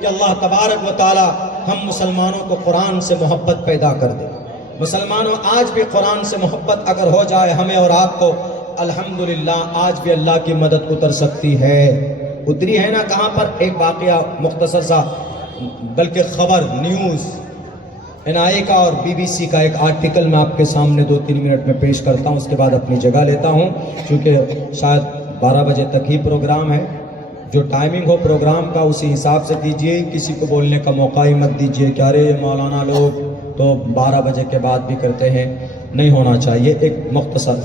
کہ اللہ تبارک و تعالی ہم مسلمانوں کو قرآن سے محبت پیدا کر دے. مسلمانوں, آج بھی قرآن سے محبت اگر ہو جائے ہمیں اور آپ کو, الحمدللہ آج بھی اللہ کی مدد اتر سکتی ہے. اتری ہے نا کہاں پر؟ ایک واقعہ مختصر سا, بلکہ خبر نیوز NIA کا اور BBC کا ایک آرٹیکل میں آپ کے سامنے 2-3 منٹ میں پیش کرتا ہوں, اس کے بعد اپنی جگہ لیتا ہوں, چونکہ شاید 12 بجے تک ہی پروگرام ہے. جو ٹائمنگ ہو پروگرام کا اسی حساب سے دیجئے, کسی کو بولنے کا موقع ہی مت دیجئے کہ ارے مولانا لوگ تو 12 بجے کے بعد بھی کرتے ہیں, نہیں ہونا چاہیے. ایک مختصر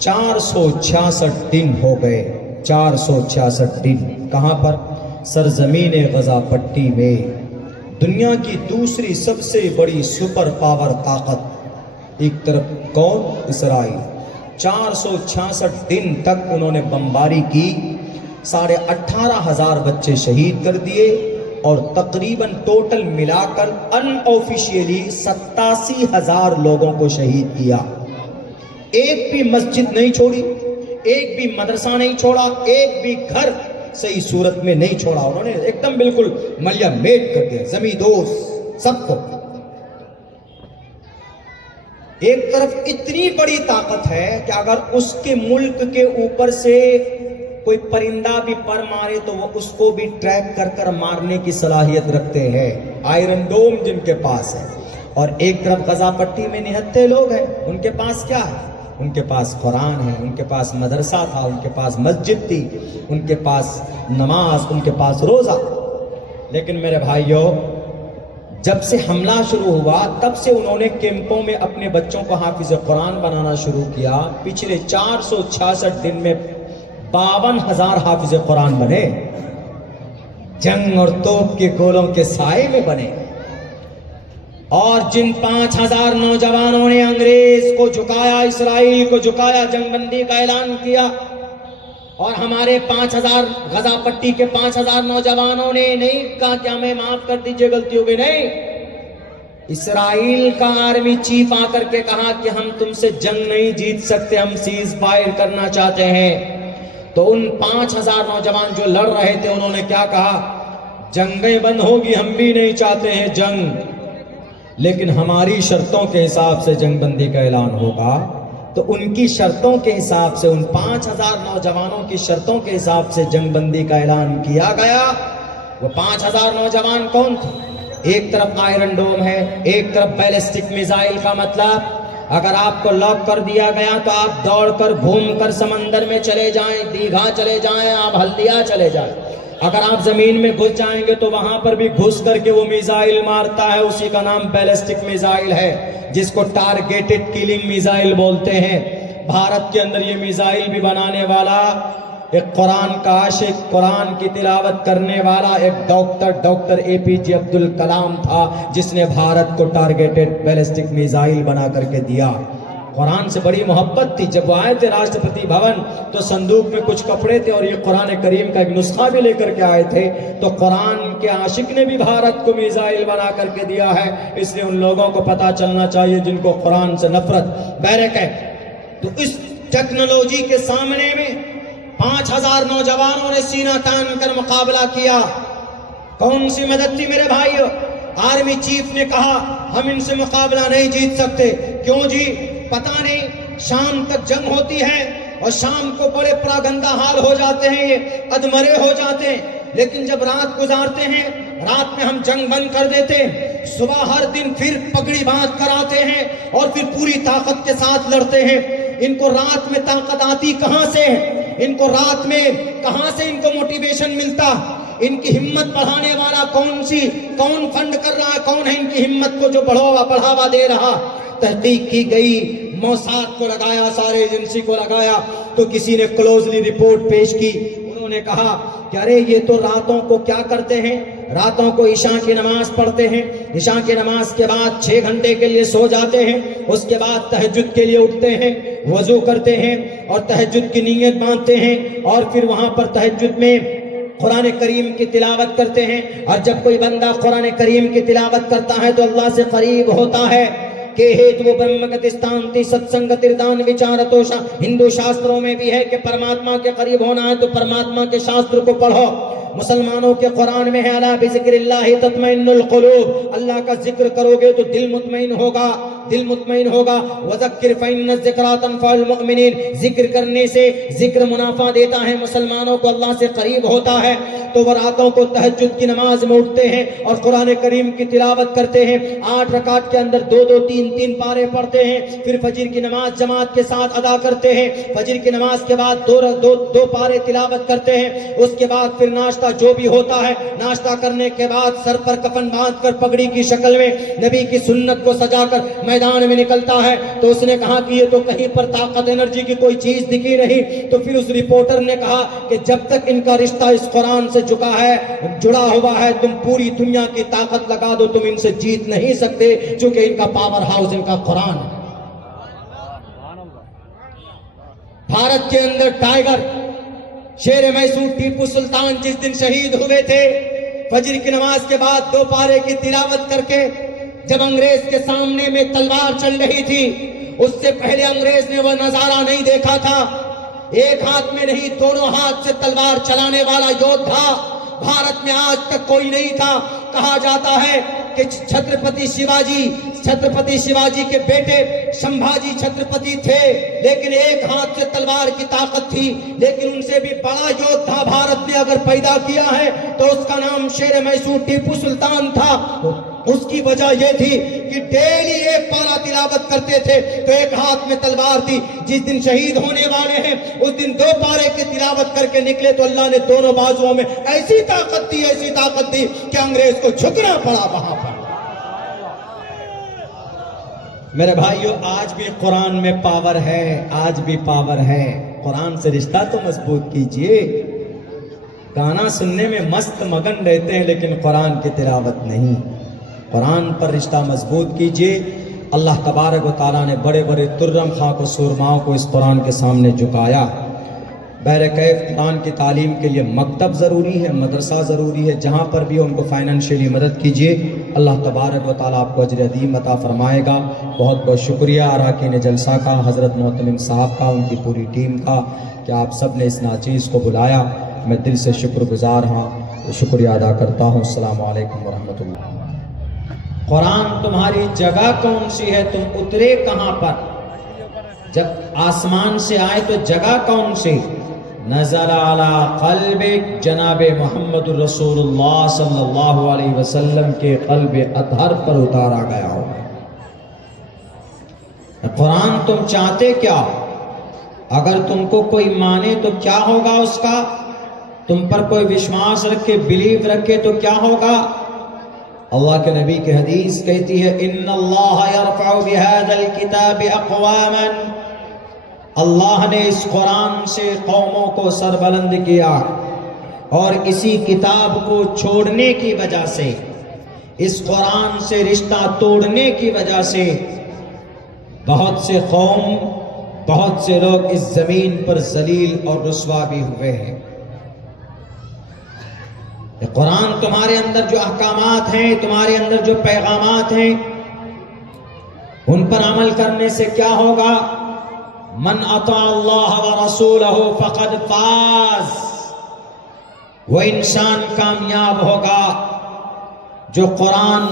466 دن ہو گئے, 466 دن. کہاں پر؟ سرزمین غزہ پٹی میں. دنیا کی دوسری سب سے بڑی سپر پاور طاقت, ایک طرف کون؟ اسرائیل. 466 دن تک انہوں نے بمباری کی, 18,500 بچے شہید کر دیے, اور تقریباً ٹوٹل ملا کر ان آفیشیلی 87,000 لوگوں کو شہید کیا. ایک بھی مسجد نہیں چھوڑی, ایک بھی مدرسہ نہیں چھوڑا, ایک بھی گھر صحیح صورت میں نہیں چھوڑا. انہوں نے ایک دم بالکل ملیا میٹ کر دیا, زمیندوز سب کو. ایک طرف اتنی بڑی طاقت ہے کہ اگر اس کے ملک کے اوپر سے کوئی پرندہ بھی پر مارے تو وہ اس کو بھی ٹریک کر کر مارنے کی صلاحیت رکھتے ہیں, آئرن ڈوم جن کے پاس ہے. اور ایک طرف غزہ پٹی میں نہتے لوگ ہیں, ان کے پاس کیا ہے؟ ان کے پاس قرآن ہے, ان کے پاس مدرسہ تھا, ان کے پاس مسجد تھی, ان کے پاس نماز, ان کے پاس روزہ. لیکن میرے بھائیوں, جب سے حملہ شروع ہوا تب سے انہوں نے کیمپوں میں اپنے بچوں کو حافظ قرآن بنانا شروع کیا. پچھلے 466 دن میں 52,000 حافظ قرآن بنے, جنگ اور توپ کے گولوں کے سائے میں بنے. اور جن 5,000 نوجوانوں نے انگریز کو جھکایا, اسرائیل کو جھکایا, جنگ بندی کا اعلان کیا, اور ہمارے 5,000 غزہ پٹی کے 5,000 نوجوانوں نے نہیں کہا کہ ہمیں معاف کر دیجئے, غلطی ہو گئی. نہیں, اسرائیل کا آرمی چیف آ کر کے کہا کہ ہم تم سے جنگ نہیں جیت سکتے, ہم سیز فائر کرنا چاہتے ہیں. تو ان 5,000 نوجوان جو لڑ رہے تھے انہوں نے کیا کہا؟ جنگیں بند ہوگی, ہم بھی نہیں چاہتے ہیں جنگ, لیکن ہماری شرطوں کے حساب سے جنگ بندی کا اعلان ہوگا. تو ان کی شرطوں کے حساب سے, ان 5,000 نوجوانوں کی شرطوں کے حساب سے جنگ بندی کا اعلان کیا گیا. وہ 5,000 نوجوان کون تھے؟ ایک طرف آئرن ڈوم ہے, ایک طرف بیلسٹک میزائل کا مطلب اگر آپ کو لاک کر دیا گیا تو آپ دوڑ کر گھوم کر سمندر میں چلے جائیں, دیگھا چلے جائیں, آپ ہلدیا چلے جائیں, اگر آپ زمین میں گھس جائیں گے تو وہاں پر بھی گھس کر کے وہ میزائل مارتا ہے، اسی کا نام بیلسٹک میزائل ہے، جس کو ٹارگیٹڈ کلنگ میزائل بولتے ہیں۔ بھارت کے اندر یہ میزائل بھی بنانے والا ایک قرآن کا عاشق، قرآن کی تلاوت کرنے والا ایک ڈاکٹر اے پی جے عبد الکلام تھا، جس نے بھارت کو ٹارگیٹڈ بیلسٹک میزائل بنا کر کے دیا۔ قرآن سے بڑی محبت تھی۔ جب وہ آئے تھے راشٹرپتی بھون تو صندوق میں کچھ کپڑے تھے اور یہ قرآن کریم کا ایک نسخہ بھی لے کر کے آئے تھے، تو قرآن کے عاشق نے بھی بھارت کو میزائل بنا کر کے دیا ہے۔ اس لیے ان لوگوں کو پتہ چلنا چاہیے جن کو قرآن سے نفرت بیرک ہے۔ تو اس ٹیکنالوجی کے سامنے میں 5000 نوجوانوں نے سینہ تان کر مقابلہ کیا۔ کون سی مدد تھی میرے بھائیو؟ آرمی چیف نے کہا ہم ان سے مقابلہ نہیں جیت سکتے۔ کیوں جی؟ پتہ نہیں، شام تک جنگ ہوتی ہے اور شام کو بڑے پراگندہ حال ہو جاتے ہیں، یہ ادمرے ہو جاتے ہیں، لیکن جب رات گزارتے ہیں، رات میں ہم جنگ بند کر دیتے ہیں، صبح ہر دن پھر پگڑی باندھ کر آتے ہیں اور پھر پوری طاقت کے ساتھ لڑتے ہیں۔ ان کو رات میں طاقت آتی کہاں سے؟ ان کو رات میں کہاں سے ان کو موٹیویشن ملتا؟ ان کی ہمت بڑھانے والا کون فنڈ کر رہا ہے؟ کون ہے ان کی ہمت کو جو بڑھاوا دے رہا؟ تحقیق کی گئی، موساد کو لگایا، سارے ایجنسی کو لگایا، تو کسی نے کلوزلی رپورٹ پیش کی۔ انہوں نے کہا کہ ارے یہ تو راتوں کو کیا کرتے ہیں، راتوں کو عشاء کی نماز پڑھتے ہیں، عشاء کی نماز کے بعد 6 گھنٹے کے لیے سو جاتے ہیں، اس کے بعد تہجد کے لیے اٹھتے ہیں، وضو کرتے ہیں اور تہجد کی نیت باندھتے ہیں، اور پھر وہاں پر تہجد میں قرآن کریم کی تلاوت کرتے ہیں۔ اور جب کوئی بندہ قرآن کریم کی تلاوت کرتا ہے تو اللہ سے قریب ہوتا ہے۔ کہ ہیتو برہمگتستانتی ستسنگتردان وچارتوشا، ہندو شاستروں میں بھی ہے کہ پرماتما کے قریب ہونا ہے تو پرماتما کے شاستر کو پڑھو۔ مسلمانوں کے قرآن میں ہے الا بذکر اللہ تطمئن القلوب، اللہ کا ذکر کرو گے تو دل مطمئن ہوگا، دل مطمئن ہوگا۔ وذکر فإن الذکریٰ تنفع المؤمنین، ذکر کرنے سے ذکر منافع دیتا ہے، مسلمانوں کو اللہ سے قریب ہوتا ہے۔ تو وہ راتوں کو تہجد کی نماز میں اٹھتے ہیں اور قرآن کریم کی تلاوت کرتے ہیں، 8 رکعت کے اندر 2 3 پارے پڑھتے ہیں، پھر فجر کی نماز جماعت کے ساتھ ادا کرتے ہیں، فجر کی نماز کے بعد 2 پارے تلاوت کرتے ہیں، اس کے بعد پھر ناشتہ جو بھی ہوتا ہے، ناشتہ کرنے کے بعد سر پر کفن باندھ کر پگڑی کی شکل میں نبی کی سنت کو سجا کر میدان میں نکلتا ہے۔ تو اس نے کہا کہ یہ تو کہیں پر طاقت انرجی کی کوئی چیز دکھی نہیں۔ تو پھر اس رپورٹر نے کہا کہ جب تک ان کا رشتہ اس قرآن سے جڑا ہوا ہے، تم پوری دنیا کی طاقت لگا دو، تم ان سے جیت نہیں سکتے، چونکہ ان کا پاور ہاؤس ان کا قرآن ہے۔ بھارت کے اندر ٹائیگر شیر میسور ٹیپو سلطان جس دن شہید ہوئے تھے، فجر کی نماز کے بعد 2 پارے کی تلاوت کر کے جب انگریز کے سامنے میں تلوار چل رہی تھی، اس سے پہلے انگریز نے وہ نظارہ نہیں دیکھا تھا۔ ایک ہاتھ میں نہیں، دونوں ہاتھ سے تلوار چلانے والا یودھا بھارت میں آج تک کوئی نہیں تھا۔ کہا جاتا ہے کہ چھترپتی شیواجی کے بیٹے شمبھاجی چھترپتی تھے، لیکن ایک ہاتھ سے تلوار کی طاقت تھی، لیکن ان سے بھی بڑا یودھا بھارت نے اگر پیدا کیا ہے تو اس کا نام شیر میسور ٹیپو سلطان تھا۔ اس کی وجہ یہ تھی کہ ڈیلی 1 پارہ تلاوت کرتے تھے تو ایک ہاتھ میں تلوار تھی۔ جس دن شہید ہونے والے ہیں اس دن 2 پارے کی تلاوت کر کے نکلے تو اللہ نے دونوں بازوؤں میں ایسی طاقت دی کہ انگریز کو جھکنا پڑا وہاں پر۔ میرے بھائیو، آج بھی قرآن میں پاور ہے، آج بھی پاور ہے۔ قرآن سے رشتہ تو مضبوط کیجئے۔ گانا سننے میں مست مگن رہتے ہیں لیکن قرآن کی تلاوت نہیں۔ قرآن پر رشتہ مضبوط کیجئے۔ اللہ تبارک و تعالیٰ نے بڑے بڑے ترم خاک و سرماؤں کو اس قرآن کے سامنے جھکایا۔ بہرکیف قرآن کی تعلیم کے لیے مکتب ضروری ہے، مدرسہ ضروری ہے، جہاں پر بھی ان کو فائنینشیلی مدد کیجئے۔ اللہ تبارک و تعالیٰ آپ کو اجر عظیم عطا فرمائے گا۔ بہت بہت شکریہ اراکین جلسہ کا، حضرت محتمم صاحب کا، ان کی پوری ٹیم کا کہ آپ سب نے اس ناچیز کو بلایا۔ میں دل سے شکر گزار ہوں، شکریہ ادا کرتا ہوں۔ السلام علیکم ورحمۃ اللہ۔ قرآن تمہاری جگہ کون سی ہے؟ تم اترے کہاں پر؟ جب آسمان سے آئے تو جگہ کون سی؟ نزل علی قلبک، جناب محمد رسول اللہ صلی اللہ علیہ وسلم کے قلب اطہر پر اتارا گیا ہوگا۔ قرآن تم چاہتے کیا؟ اگر تم کو کوئی مانے تو کیا ہوگا اس کا؟ تم پر کوئی وشواس رکھے، بلیو رکھے تو کیا ہوگا؟ اللہ کے نبی کی حدیث کہتی ہے ان اللہ یرفع بہذا الکتاب اقواما، اللہ نے اس قرآن سے قوموں کو سربلند کیا، اور اسی کتاب کو چھوڑنے کی وجہ سے، اس قرآن سے رشتہ توڑنے کی وجہ سے بہت سے قوم، بہت سے لوگ اس زمین پر ذلیل اور رسوا بھی ہوئے ہیں۔ یہ قرآن تمہارے اندر جو احکامات ہیں، تمہارے اندر جو پیغامات ہیں، ان پر عمل کرنے سے کیا ہوگا؟ من اطاع اللہ ورسولہ فقد فاز، وہ انسان کامیاب ہوگا جو قرآن